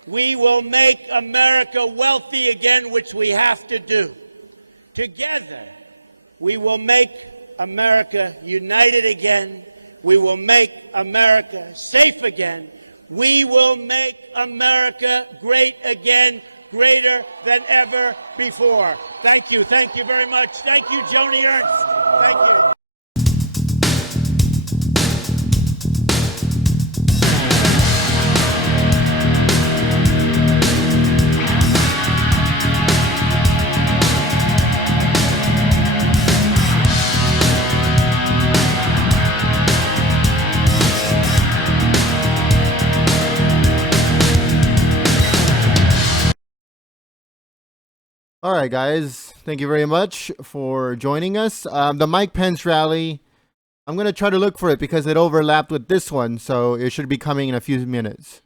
we will make America wealthy again, which we have to do. Together, we will make America united again. We will make America safe again. We will make America great again, greater than ever before. Thank you. Thank you very much. Thank you, Joni Ernst. Thank you. All right, guys. Thank you very much for joining us. The Mike Pence rally, I'm going to try to look for it because it overlapped with this one, so it should be coming in a few minutes.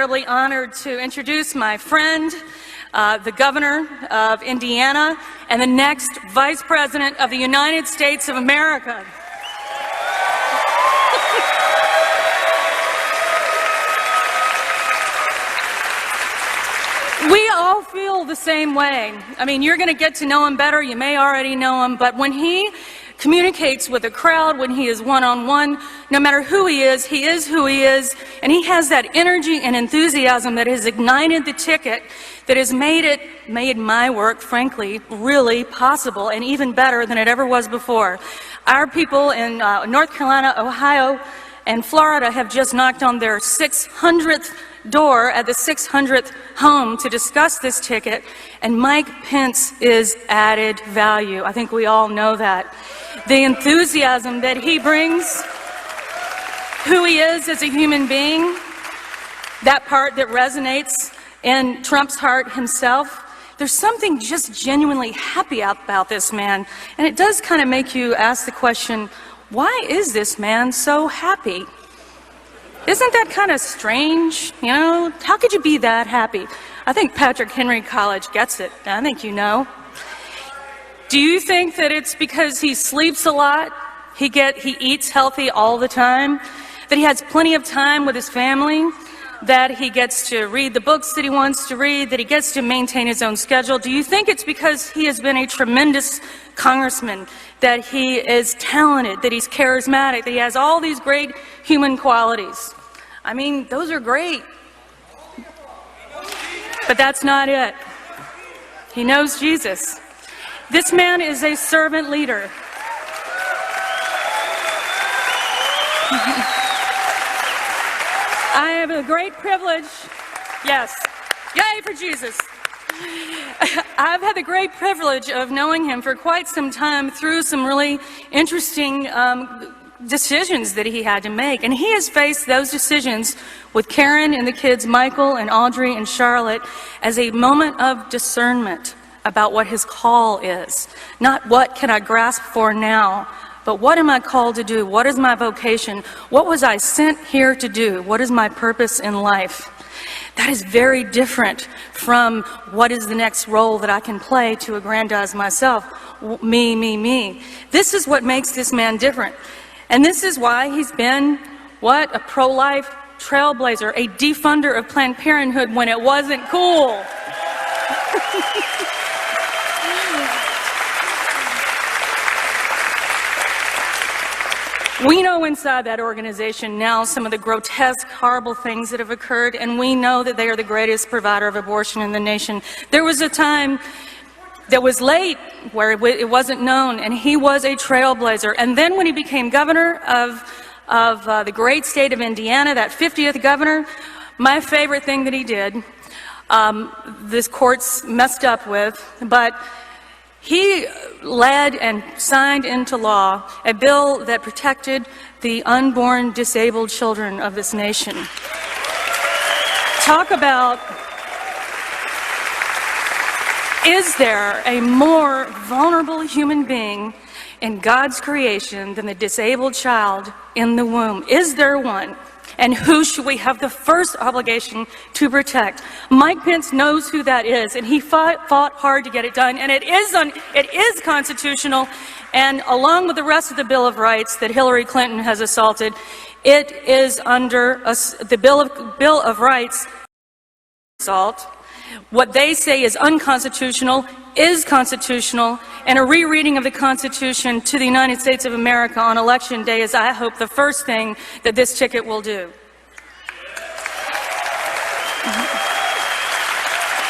incredibly honored to introduce my friend, the governor of Indiana, and the next Vice President of the United States of America. We all feel the same way. I mean, you're going to get to know him better. You may already know him, but when he communicates with a crowd, when he is one-on-one, no matter who he is who he is, and he has that energy and enthusiasm that has ignited the ticket, that has made my work, frankly, really possible and even better than it ever was before. Our people in North Carolina, Ohio, and Florida have just knocked on their 600th door at the 600th home to discuss this ticket, and Mike Pence is added value. I think we all know that. The enthusiasm that he brings, who he is as a human being, that part that resonates in Trump's heart himself, there's something just genuinely happy about this man, and it does kind of make you ask the question, why is this man so happy? Isn't that kind of strange? You know, how could you be that happy? I think Patrick Henry College gets it. I think you know. Do you think that it's because he sleeps a lot, he eats healthy all the time, that he has plenty of time with his family, that he gets to read the books that he wants to read, that he gets to maintain his own schedule? Do you think it's because he has been a tremendous congressman, that he is talented, that he's charismatic, that he has all these great human qualities? I mean, those are great. But that's not it. He knows Jesus. This man is a servant leader. I have a great privilege. Yes. Yay for Jesus. I've had the great privilege of knowing him for quite some time through some really interesting decisions that he had to make. And he has faced those decisions with Karen and the kids, Michael and Audrey and Charlotte, as a moment of discernment about what his call is. Not what can I grasp for now, but what am I called to do? What is my vocation? What was I sent here to do? What is my purpose in life? That is very different from what is the next role that I can play to aggrandize myself. Me, me, me. This is what makes this man different. And this is why he's been, what? A pro-life trailblazer, a defunder of Planned Parenthood when it wasn't cool. We know inside that organization now some of the grotesque, horrible things that have occurred, and we know that they are the greatest provider of abortion in the nation. There was a time that was late where it wasn't known, and he was a trailblazer. And then when he became governor of the great state of Indiana, that 50th governor, my favorite thing that he did, this court's messed up with, but he led and signed into law a bill that protected the unborn disabled children of this nation. Talk about, is there a more vulnerable human being in God's creation than the disabled child in the womb? Is there one? And who should we have the first obligation to protect? Mike Pence knows who that is, and he fought hard to get it done, and it is constitutional, and along with the rest of the Bill of Rights that Hillary Clinton has assaulted, it is under the Bill of Rights assault. What they say is unconstitutional is constitutional, and a rereading of the Constitution to the United States of America on Election Day is, I hope, the first thing that this ticket will do.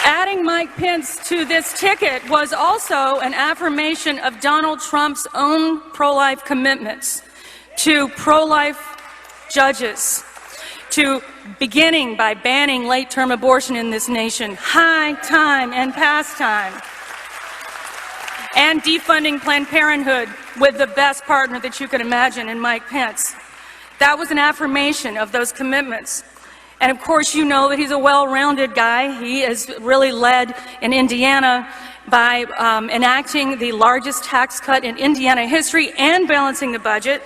Adding Mike Pence to this ticket was also an affirmation of Donald Trump's own pro-life commitments to pro-life judges, to beginning by banning late-term abortion in this nation, high time and pastime, and defunding Planned Parenthood with the best partner that you could imagine in Mike Pence. That was an affirmation of those commitments. And of course, you know that he's a well-rounded guy. He has really led in Indiana by enacting the largest tax cut in Indiana history and balancing the budget.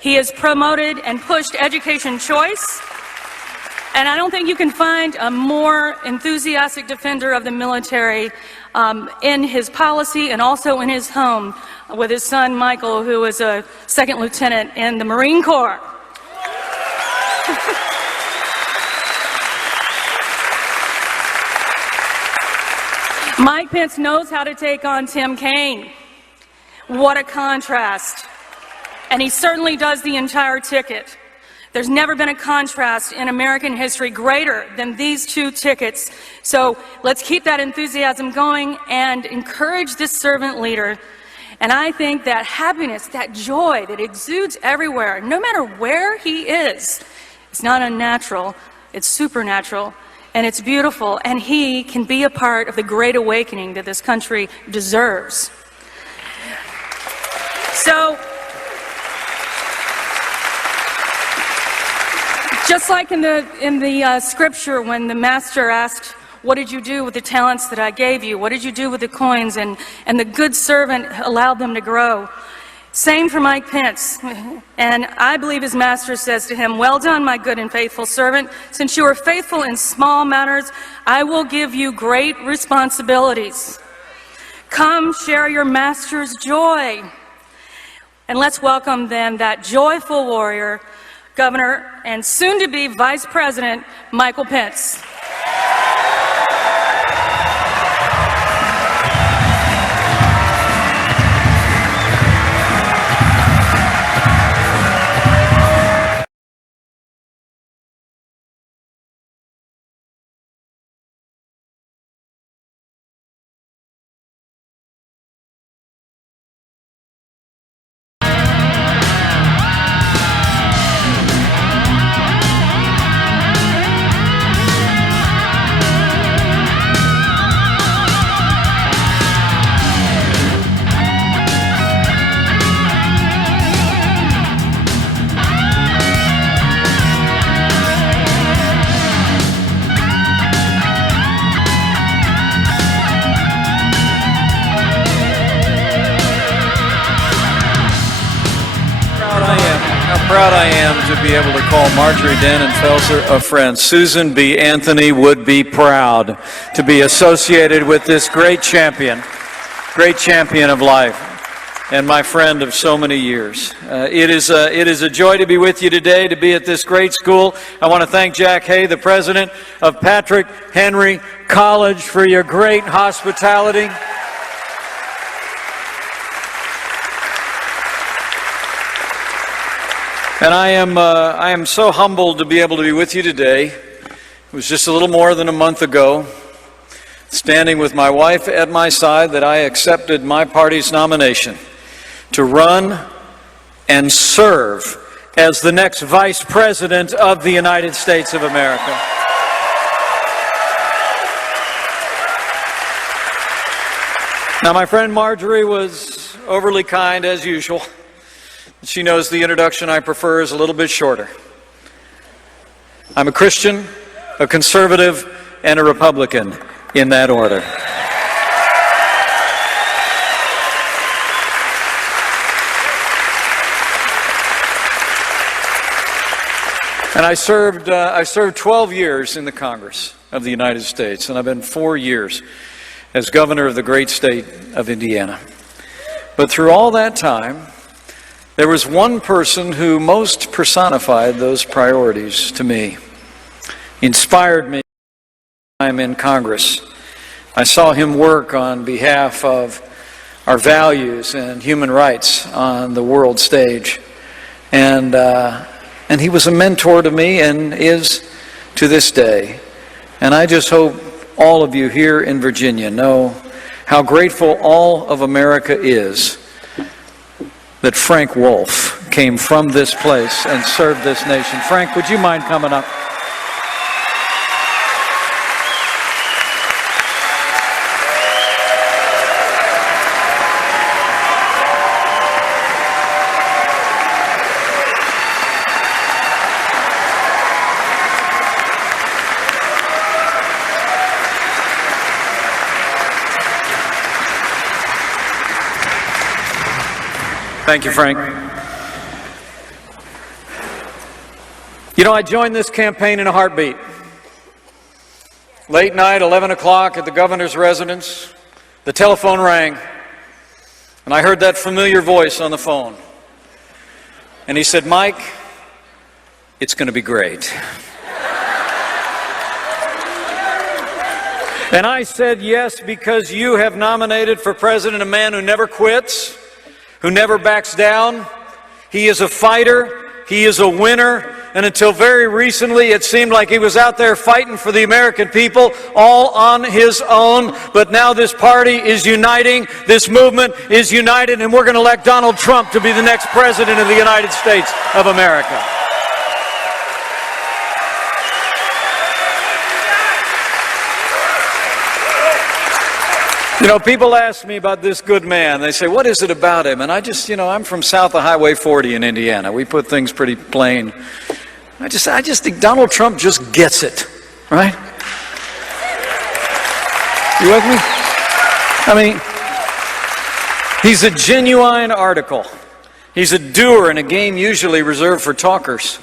He has promoted and pushed education choice. And I don't think you can find a more enthusiastic defender of the military in his policy and also in his home with his son, Michael, who is a second lieutenant in the Marine Corps. Mike Pence knows how to take on Tim Kaine. What a contrast. And he certainly does the entire ticket. There's never been a contrast in American history greater than these two tickets. So let's keep that enthusiasm going and encourage this servant leader. And I think that happiness, that joy that exudes everywhere, no matter where he is, it's not unnatural, it's supernatural, and it's beautiful. And he can be a part of the great awakening that this country deserves. So, just like in the scripture when the master asked, what did you do with the talents that I gave you? What did you do with the coins? And the good servant allowed them to grow. Same for Mike Pence. And I believe his master says to him, well done, my good and faithful servant. Since you are faithful in small matters, I will give you great responsibilities. Come share your master's joy. And let's welcome then that joyful warrior, Governor and soon-to-be Vice President Michael Pence. Proud I am to be able to call Marjorie Dannenfelser a friend. Susan B. Anthony would be proud to be associated with this great champion of life, and my friend of so many years. It is a joy to be with you today, to be at this great school. I want to thank Jack Hay, the president of Patrick Henry College, for your great hospitality. And I am so humbled to be able to be with you today. It was just a little more than a month ago, standing with my wife at my side, that I accepted my party's nomination to run and serve as the next Vice President of the United States of America. Now, my friend Marjorie was overly kind as usual. She knows the introduction I prefer is a little bit shorter. I'm a Christian, a conservative, and a Republican, in that order. And I served 12 years in the Congress of the United States, and I've been 4 years as governor of the great state of Indiana. But through all that time, there was one person who most personified those priorities to me, inspired me when I'm in Congress. I saw him work on behalf of our values and human rights on the world stage. And he was a mentor to me and is to this day. And I just hope all of you here in Virginia know how grateful all of America is that Frank Wolf came from this place and served this nation. Frank, would you mind coming up? Thank you, Frank. You know, I joined this campaign in a heartbeat. Late night, 11 o'clock at the governor's residence, the telephone rang, and I heard that familiar voice on the phone. And he said, "Mike, it's going to be great." And I said, "Yes, because you have nominated for president a man who never quits, who never backs down. He is a fighter. He is a winner. And until very recently, it seemed like he was out there fighting for the American people all on his own. But now this party is uniting. This movement is united. And we're going to elect Donald Trump to be the next president of the United States of America." You know, people ask me about this good man. They say, "What is it about him?" And I just, I'm from south of Highway 40 in Indiana. We put things pretty plain. I just think Donald Trump just gets it, right? You with me? I mean, he's a genuine article. He's a doer in a game usually reserved for talkers.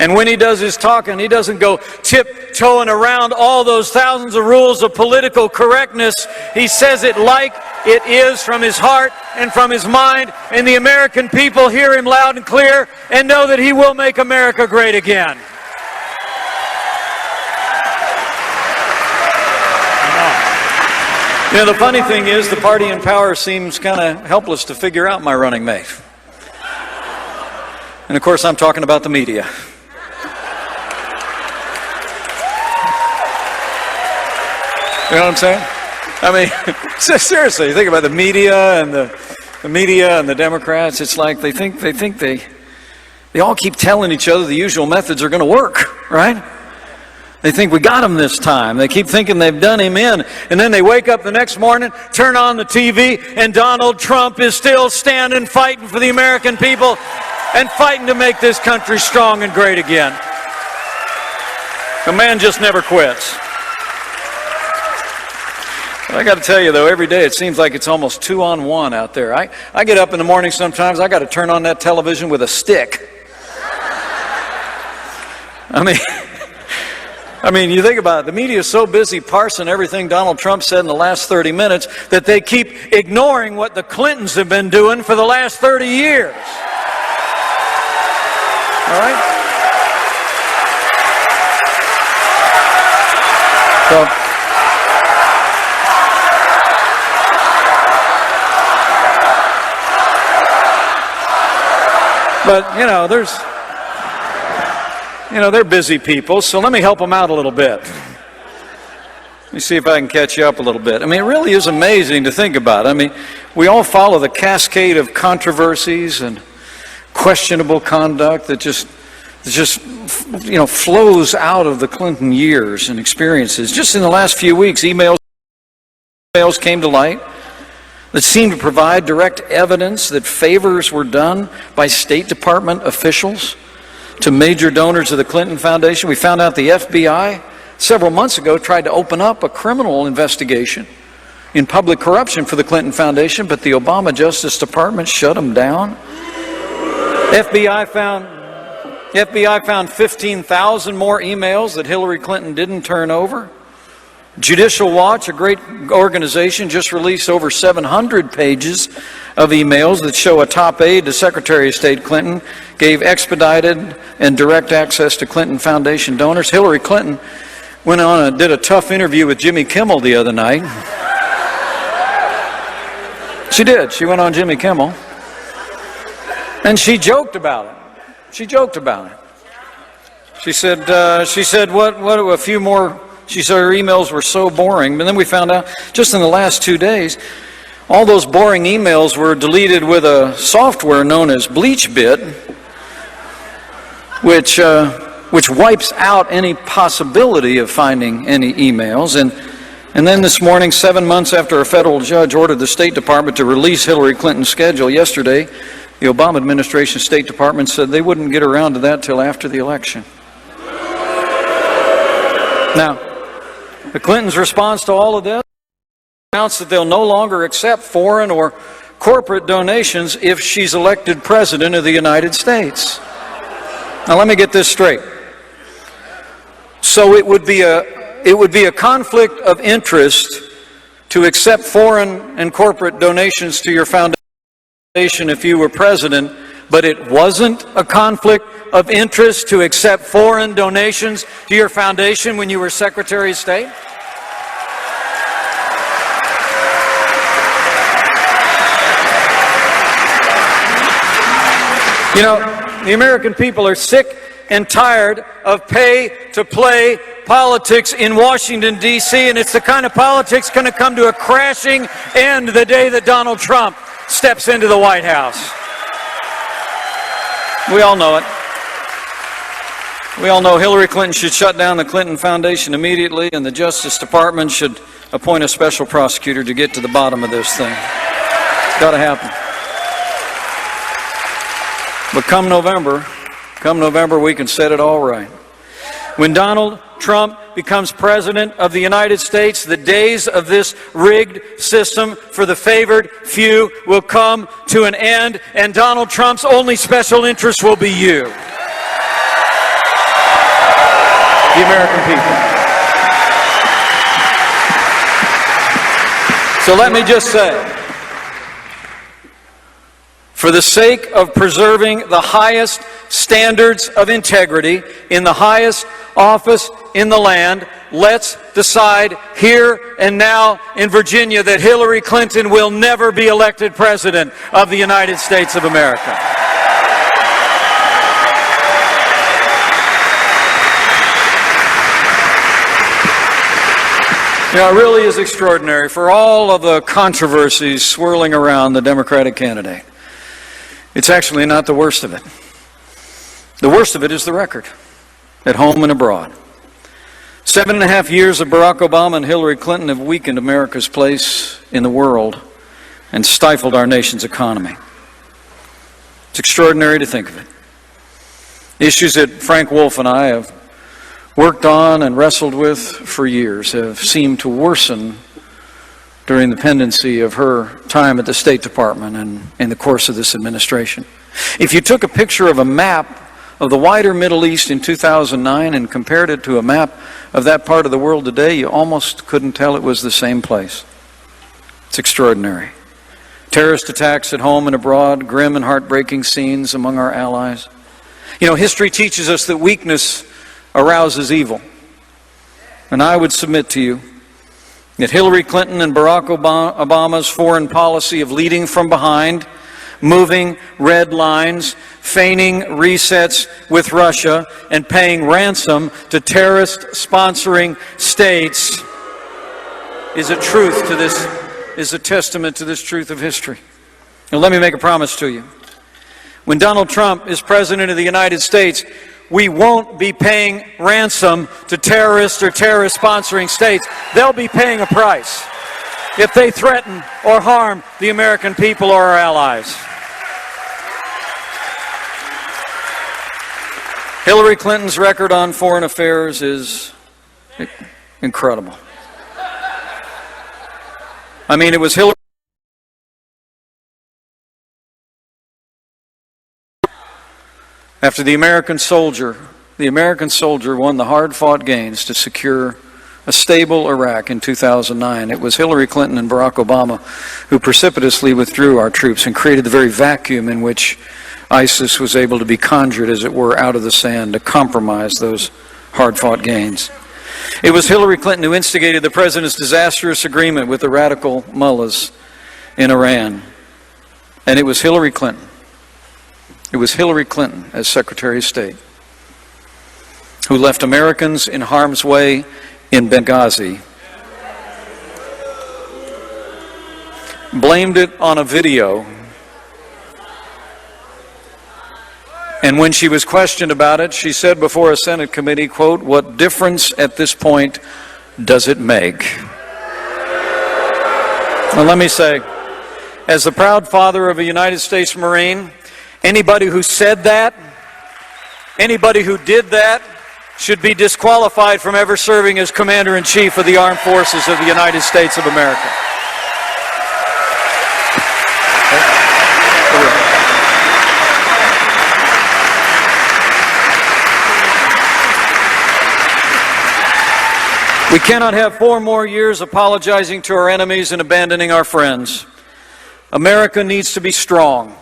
And when he does his talking, he doesn't go tiptoeing around all those thousands of rules of political correctness. He says it like it is from his heart and from his mind. And the American people hear him loud and clear and know that he will make America great again. You know, the funny thing is, the party in power seems kind of helpless to figure out my running mate. And of course, I'm talking about the media. You know what I'm saying? I mean, seriously, you think about the media and the Democrats. It's like they think they all keep telling each other the usual methods are going to work, right? They think we got him this time. They keep thinking they've done him in. And then they wake up the next morning, turn on the TV, and Donald Trump is still standing, fighting for the American people and fighting to make this country strong and great again. The man just never quits. I got to tell you, though, every day it seems like it's almost 2-on-1 out there. I get up in the morning sometimes, I got to turn on that television with a stick. I mean, you think about it, the media is so busy parsing everything Donald Trump said in the last 30 minutes that they keep ignoring what the Clintons have been doing for the last 30 years. All right? So, but, they're busy people, so let me help them out a little bit. Let me see if I can catch you up a little bit. I mean, it really is amazing to think about. I mean, we all follow the cascade of controversies and questionable conduct that just flows out of the Clinton years and experiences. Just in the last few weeks, emails came to light that seemed to provide direct evidence that favors were done by State Department officials to major donors of the Clinton Foundation. We found out the FBI several months ago tried to open up a criminal investigation in public corruption for the Clinton Foundation, but the Obama Justice Department shut them down. FBI found 15,000 more emails that Hillary Clinton didn't turn over. Judicial Watch, a great organization, just released over 700 pages of emails that show a top aide to Secretary of State Clinton gave expedited and direct access to Clinton Foundation donors. Hillary Clinton went on and did a tough interview with Jimmy Kimmel the other night. She did. She went on Jimmy Kimmel. And she joked about it. She said, what a few more. She said her emails were so boring. But then we found out just in the last 2 days, all those boring emails were deleted with a software known as BleachBit, which wipes out any possibility of finding any emails. And then this morning, 7 months after a federal judge ordered the State Department to release Hillary Clinton's schedule yesterday, the Obama administration State Department said they wouldn't get around to that till after the election. Now, the Clintons' response to all of this announced that they'll no longer accept foreign or corporate donations if she's elected president of the United States. Now let me get this straight. So it would be a conflict of interest to accept foreign and corporate donations to your foundation if you were president, but it wasn't a conflict of interest to accept foreign donations to your foundation when you were Secretary of State? You know, the American people are sick and tired of pay-to-play politics in Washington, D.C., and it's the kind of politics going to come to a crashing end the day that Donald Trump steps into the White House. We all know it. We all know Hillary Clinton should shut down the Clinton Foundation immediately, and the Justice Department should appoint a special prosecutor to get to the bottom of this thing. It's got to happen. But come November, we can set it all right. When Donald Trump becomes president of the United States, the days of this rigged system for the favored few will come to an end, and Donald Trump's only special interest will be you, the American people. So let me just say, for the sake of preserving the highest standards of integrity in the highest office in the land, let's decide here and now in Virginia that Hillary Clinton will never be elected President of the United States of America. You know, it really is extraordinary for all of the controversies swirling around the Democratic candidate. It's actually not the worst of it. The worst of it is the record, at home and abroad. 7.5 years of Barack Obama and Hillary Clinton have weakened America's place in the world and stifled our nation's economy. It's extraordinary to think of it. Issues that Frank Wolf and I have worked on and wrestled with for years have seemed to worsen during the pendency of her time at the State Department and in the course of this administration. If you took a picture of a map of the wider Middle East in 2009 and compared it to a map of that part of the world today, you almost couldn't tell it was the same place. It's extraordinary. Terrorist attacks at home and abroad, grim and heartbreaking scenes among our allies. You know, history teaches us that weakness arouses evil. And I would submit to you that Hillary Clinton and Barack Obama's foreign policy of leading from behind, moving red lines, feigning resets with Russia, and paying ransom to terrorist-sponsoring states is a testament to this truth of history. Now let me make a promise to you. When Donald Trump is President of the United States, we won't be paying ransom to terrorists or terrorist-sponsoring states. They'll be paying a price if they threaten or harm the American people or our allies. Hillary Clinton's record on foreign affairs is incredible. I mean, it was Hillary. After the American soldier won the hard-fought gains to secure a stable Iraq in 2009, it was Hillary Clinton and Barack Obama who precipitously withdrew our troops and created the very vacuum in which ISIS was able to be conjured, as it were, out of the sand to compromise those hard-fought gains. It was Hillary Clinton who instigated the president's disastrous agreement with the radical mullahs in Iran. And it was Hillary Clinton as Secretary of State who left Americans in harm's way in Benghazi, blamed it on a video, and when she was questioned about it, she said before a Senate committee, quote, "What difference at this point does it make?" Now let me say, as the proud father of a United States Marine, anybody who said that, anybody who did that, should be disqualified from ever serving as Commander-in-Chief of the Armed Forces of the United States of America. We cannot have 4 more years apologizing to our enemies and abandoning our friends. America needs to be strong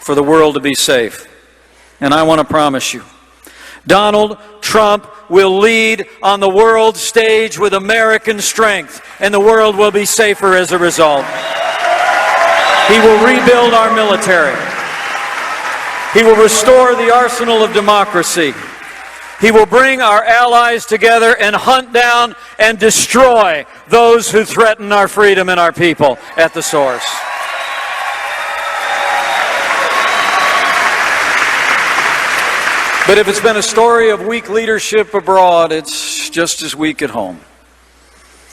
for the world to be safe. And I want to promise you, Donald Trump will lead on the world stage with American strength, and the world will be safer as a result. He will rebuild our military. He will restore the arsenal of democracy. He will bring our allies together and hunt down and destroy those who threaten our freedom and our people at the source. But if it's been a story of weak leadership abroad, it's just as weak at home.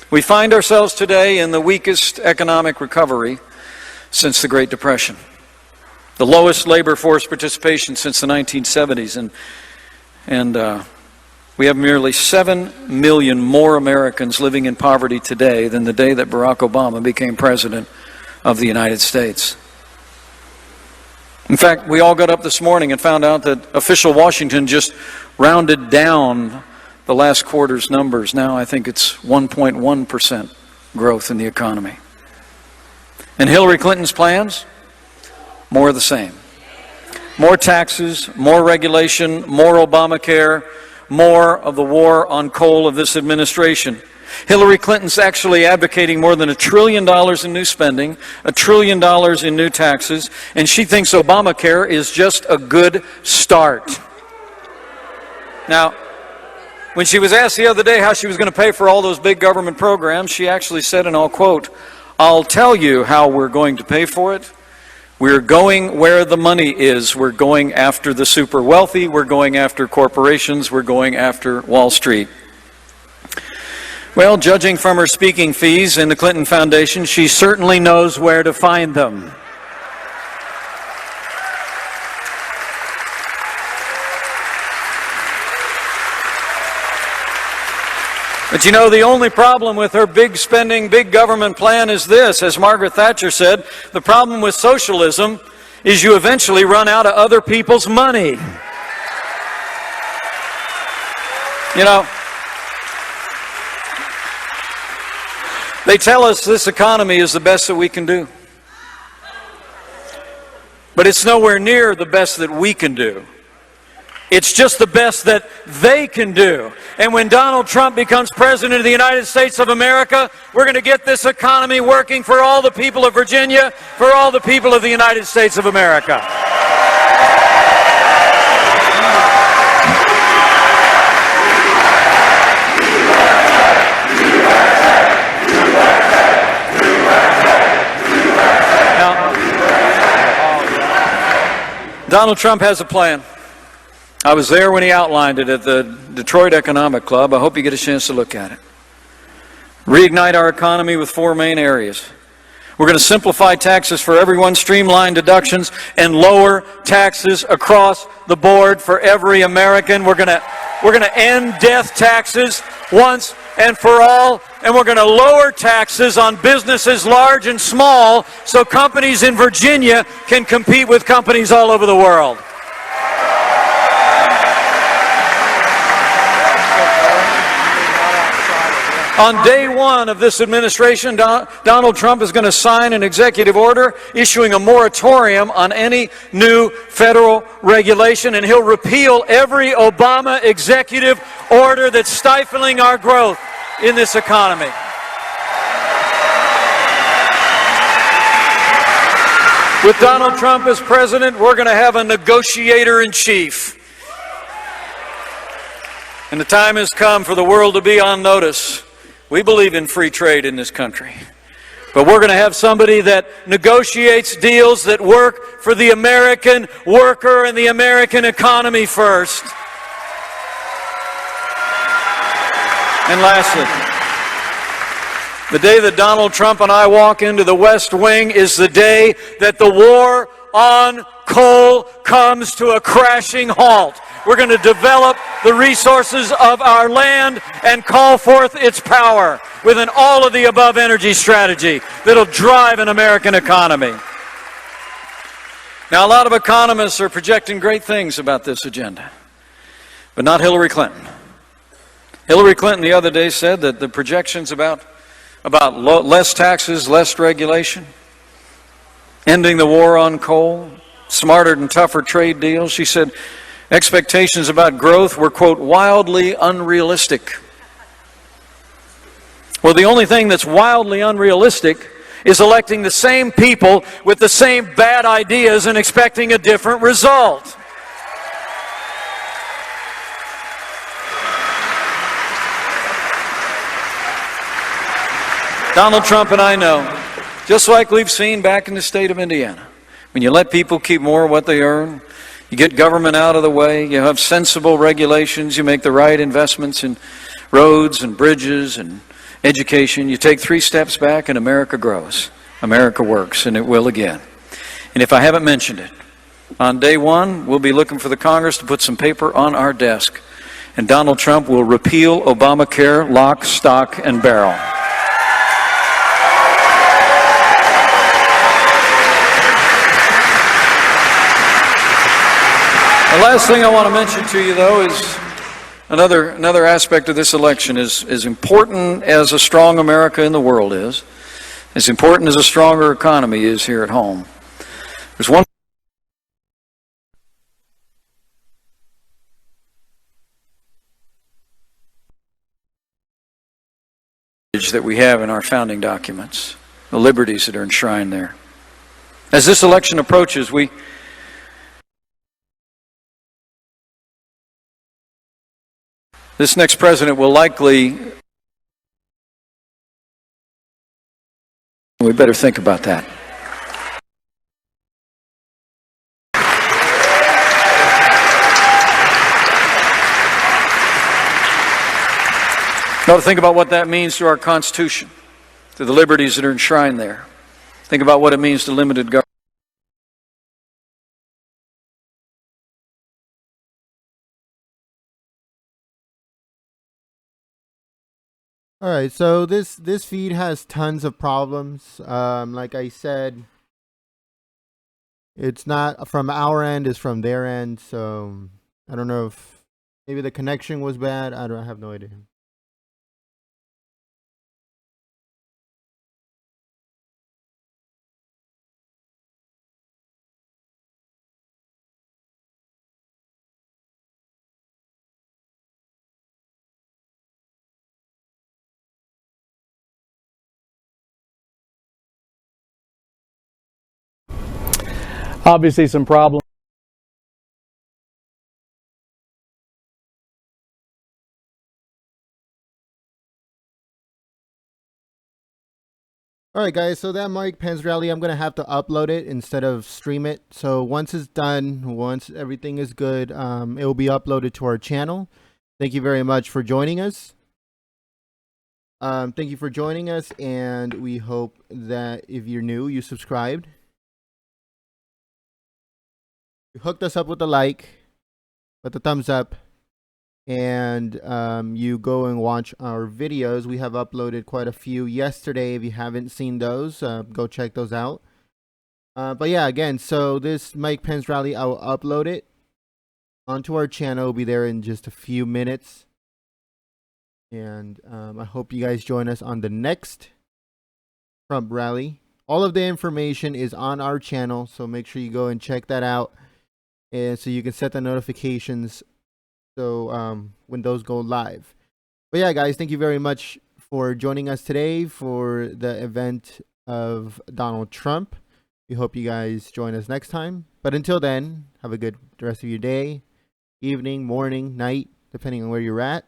We find ourselves today in the weakest economic recovery since the Great Depression, the lowest labor force participation since the 1970s, and we have nearly 7 million more Americans living in poverty today than the day that Barack Obama became President of the United States. In fact, we all got up this morning and found out that official Washington just rounded down the last quarter's numbers. Now I think it's 1.1% growth in the economy. And Hillary Clinton's plans? More of the same. More taxes, more regulation, more Obamacare, more of the war on coal of this administration. Hillary Clinton's actually advocating more than $1 trillion in new spending, $1 trillion in new taxes, and she thinks Obamacare is just a good start. Now, when she was asked the other day how she was going to pay for all those big government programs, she actually said, and I'll quote, "I'll tell you how we're going to pay for it. We're going where the money is. We're going after the super wealthy. We're going after corporations. We're going after Wall Street." Well, judging from her speaking fees in the Clinton Foundation, she certainly knows where to find them. But you know, the only problem with her big spending, big government plan is this. As Margaret Thatcher said, the problem with socialism is you eventually run out of other people's money. You know, they tell us this economy is the best that we can do. But it's nowhere near the best that we can do. It's just the best that they can do. And when Donald Trump becomes President of the United States of America, we're going to get this economy working for all the people of Virginia, for all the people of the United States of America. Donald Trump has a plan. I was there when he outlined it at the Detroit Economic Club. I hope you get a chance to look at it. Reignite our economy with 4 main areas. We're going to simplify taxes for everyone, streamline deductions, and lower taxes across the board for every American. We're going to end death taxes once and for all, and we're going to lower taxes on businesses large and small so companies in Virginia can compete with companies all over the world. On day one of this administration, Donald Trump is going to sign an executive order issuing a moratorium on any new federal regulation, and he'll repeal every Obama executive order that's stifling our growth in this economy. With Donald Trump as president, we're going to have a negotiator in chief. And the time has come for the world to be on notice. We believe in free trade in this country. But we're going to have somebody that negotiates deals that work for the American worker and the American economy first. And lastly, the day that Donald Trump and I walk into the West Wing is the day that the war on coal comes to a crashing halt. We're going to develop the resources of our land and call forth its power with an all-of-the-above energy strategy that'll drive an American economy. Now, a lot of economists are projecting great things about this agenda, but not Hillary Clinton. Hillary Clinton the other day said that the projections about less taxes, less regulation, ending the war on coal, smarter and tougher trade deals. She said expectations about growth were, quote, wildly unrealistic. Well, the only thing that's wildly unrealistic is electing the same people with the same bad ideas and expecting a different result. Donald Trump and I know, just like we've seen back in the state of Indiana, when you let people keep more of what they earn, you get government out of the way, you have sensible regulations, you make the right investments in roads and bridges and education, you take 3 steps back and America grows. America works, and it will again. And if I haven't mentioned it, on day 1, we'll be looking for the Congress to put some paper on our desk, and Donald Trump will repeal Obamacare lock, stock, and barrel. The last thing I want to mention to you, though, is another aspect of this election. Is as important as a strong America in the world is, as important as a stronger economy is here at home. There's one that we have in our founding documents, the liberties that are enshrined there. As this election approaches, this next president will likely, we better think about that. We ought to think about what that means to our Constitution, to the liberties that are enshrined there. Think about what it means to limited government. All right, so this feed has tons of problems. Like I said, it's not from our end; it's from their end. So I don't know if maybe the connection was bad. I have no idea. Obviously some problems. All right, guys, so that Mike Pence rally, I'm going to have to upload it instead of stream it. So once it's done, once everything is good, it will be uploaded to our channel. Thank you very much for joining us. Thank you for joining us, and we hope that if you're new, you subscribed. You hooked us up with a like, with a thumbs up, and you go and watch our videos. We have uploaded quite a few yesterday. If you haven't seen those, go check those out. But yeah, again, so this Mike Pence rally, I will upload it onto our channel. It'll be there in just a few minutes. And I hope you guys join us on the next Trump rally. All of the information is on our channel, so make sure you go and check that out. And so you can set the notifications so when those go live. But yeah, guys, thank you very much for joining us today for the event of Donald Trump. We hope you guys join us next time. But until then, have a good rest of your day, evening, morning, night, depending on where you're at.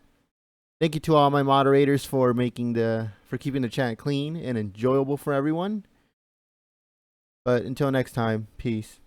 Thank you to all my moderators for keeping the chat clean and enjoyable for everyone. But until next time, peace.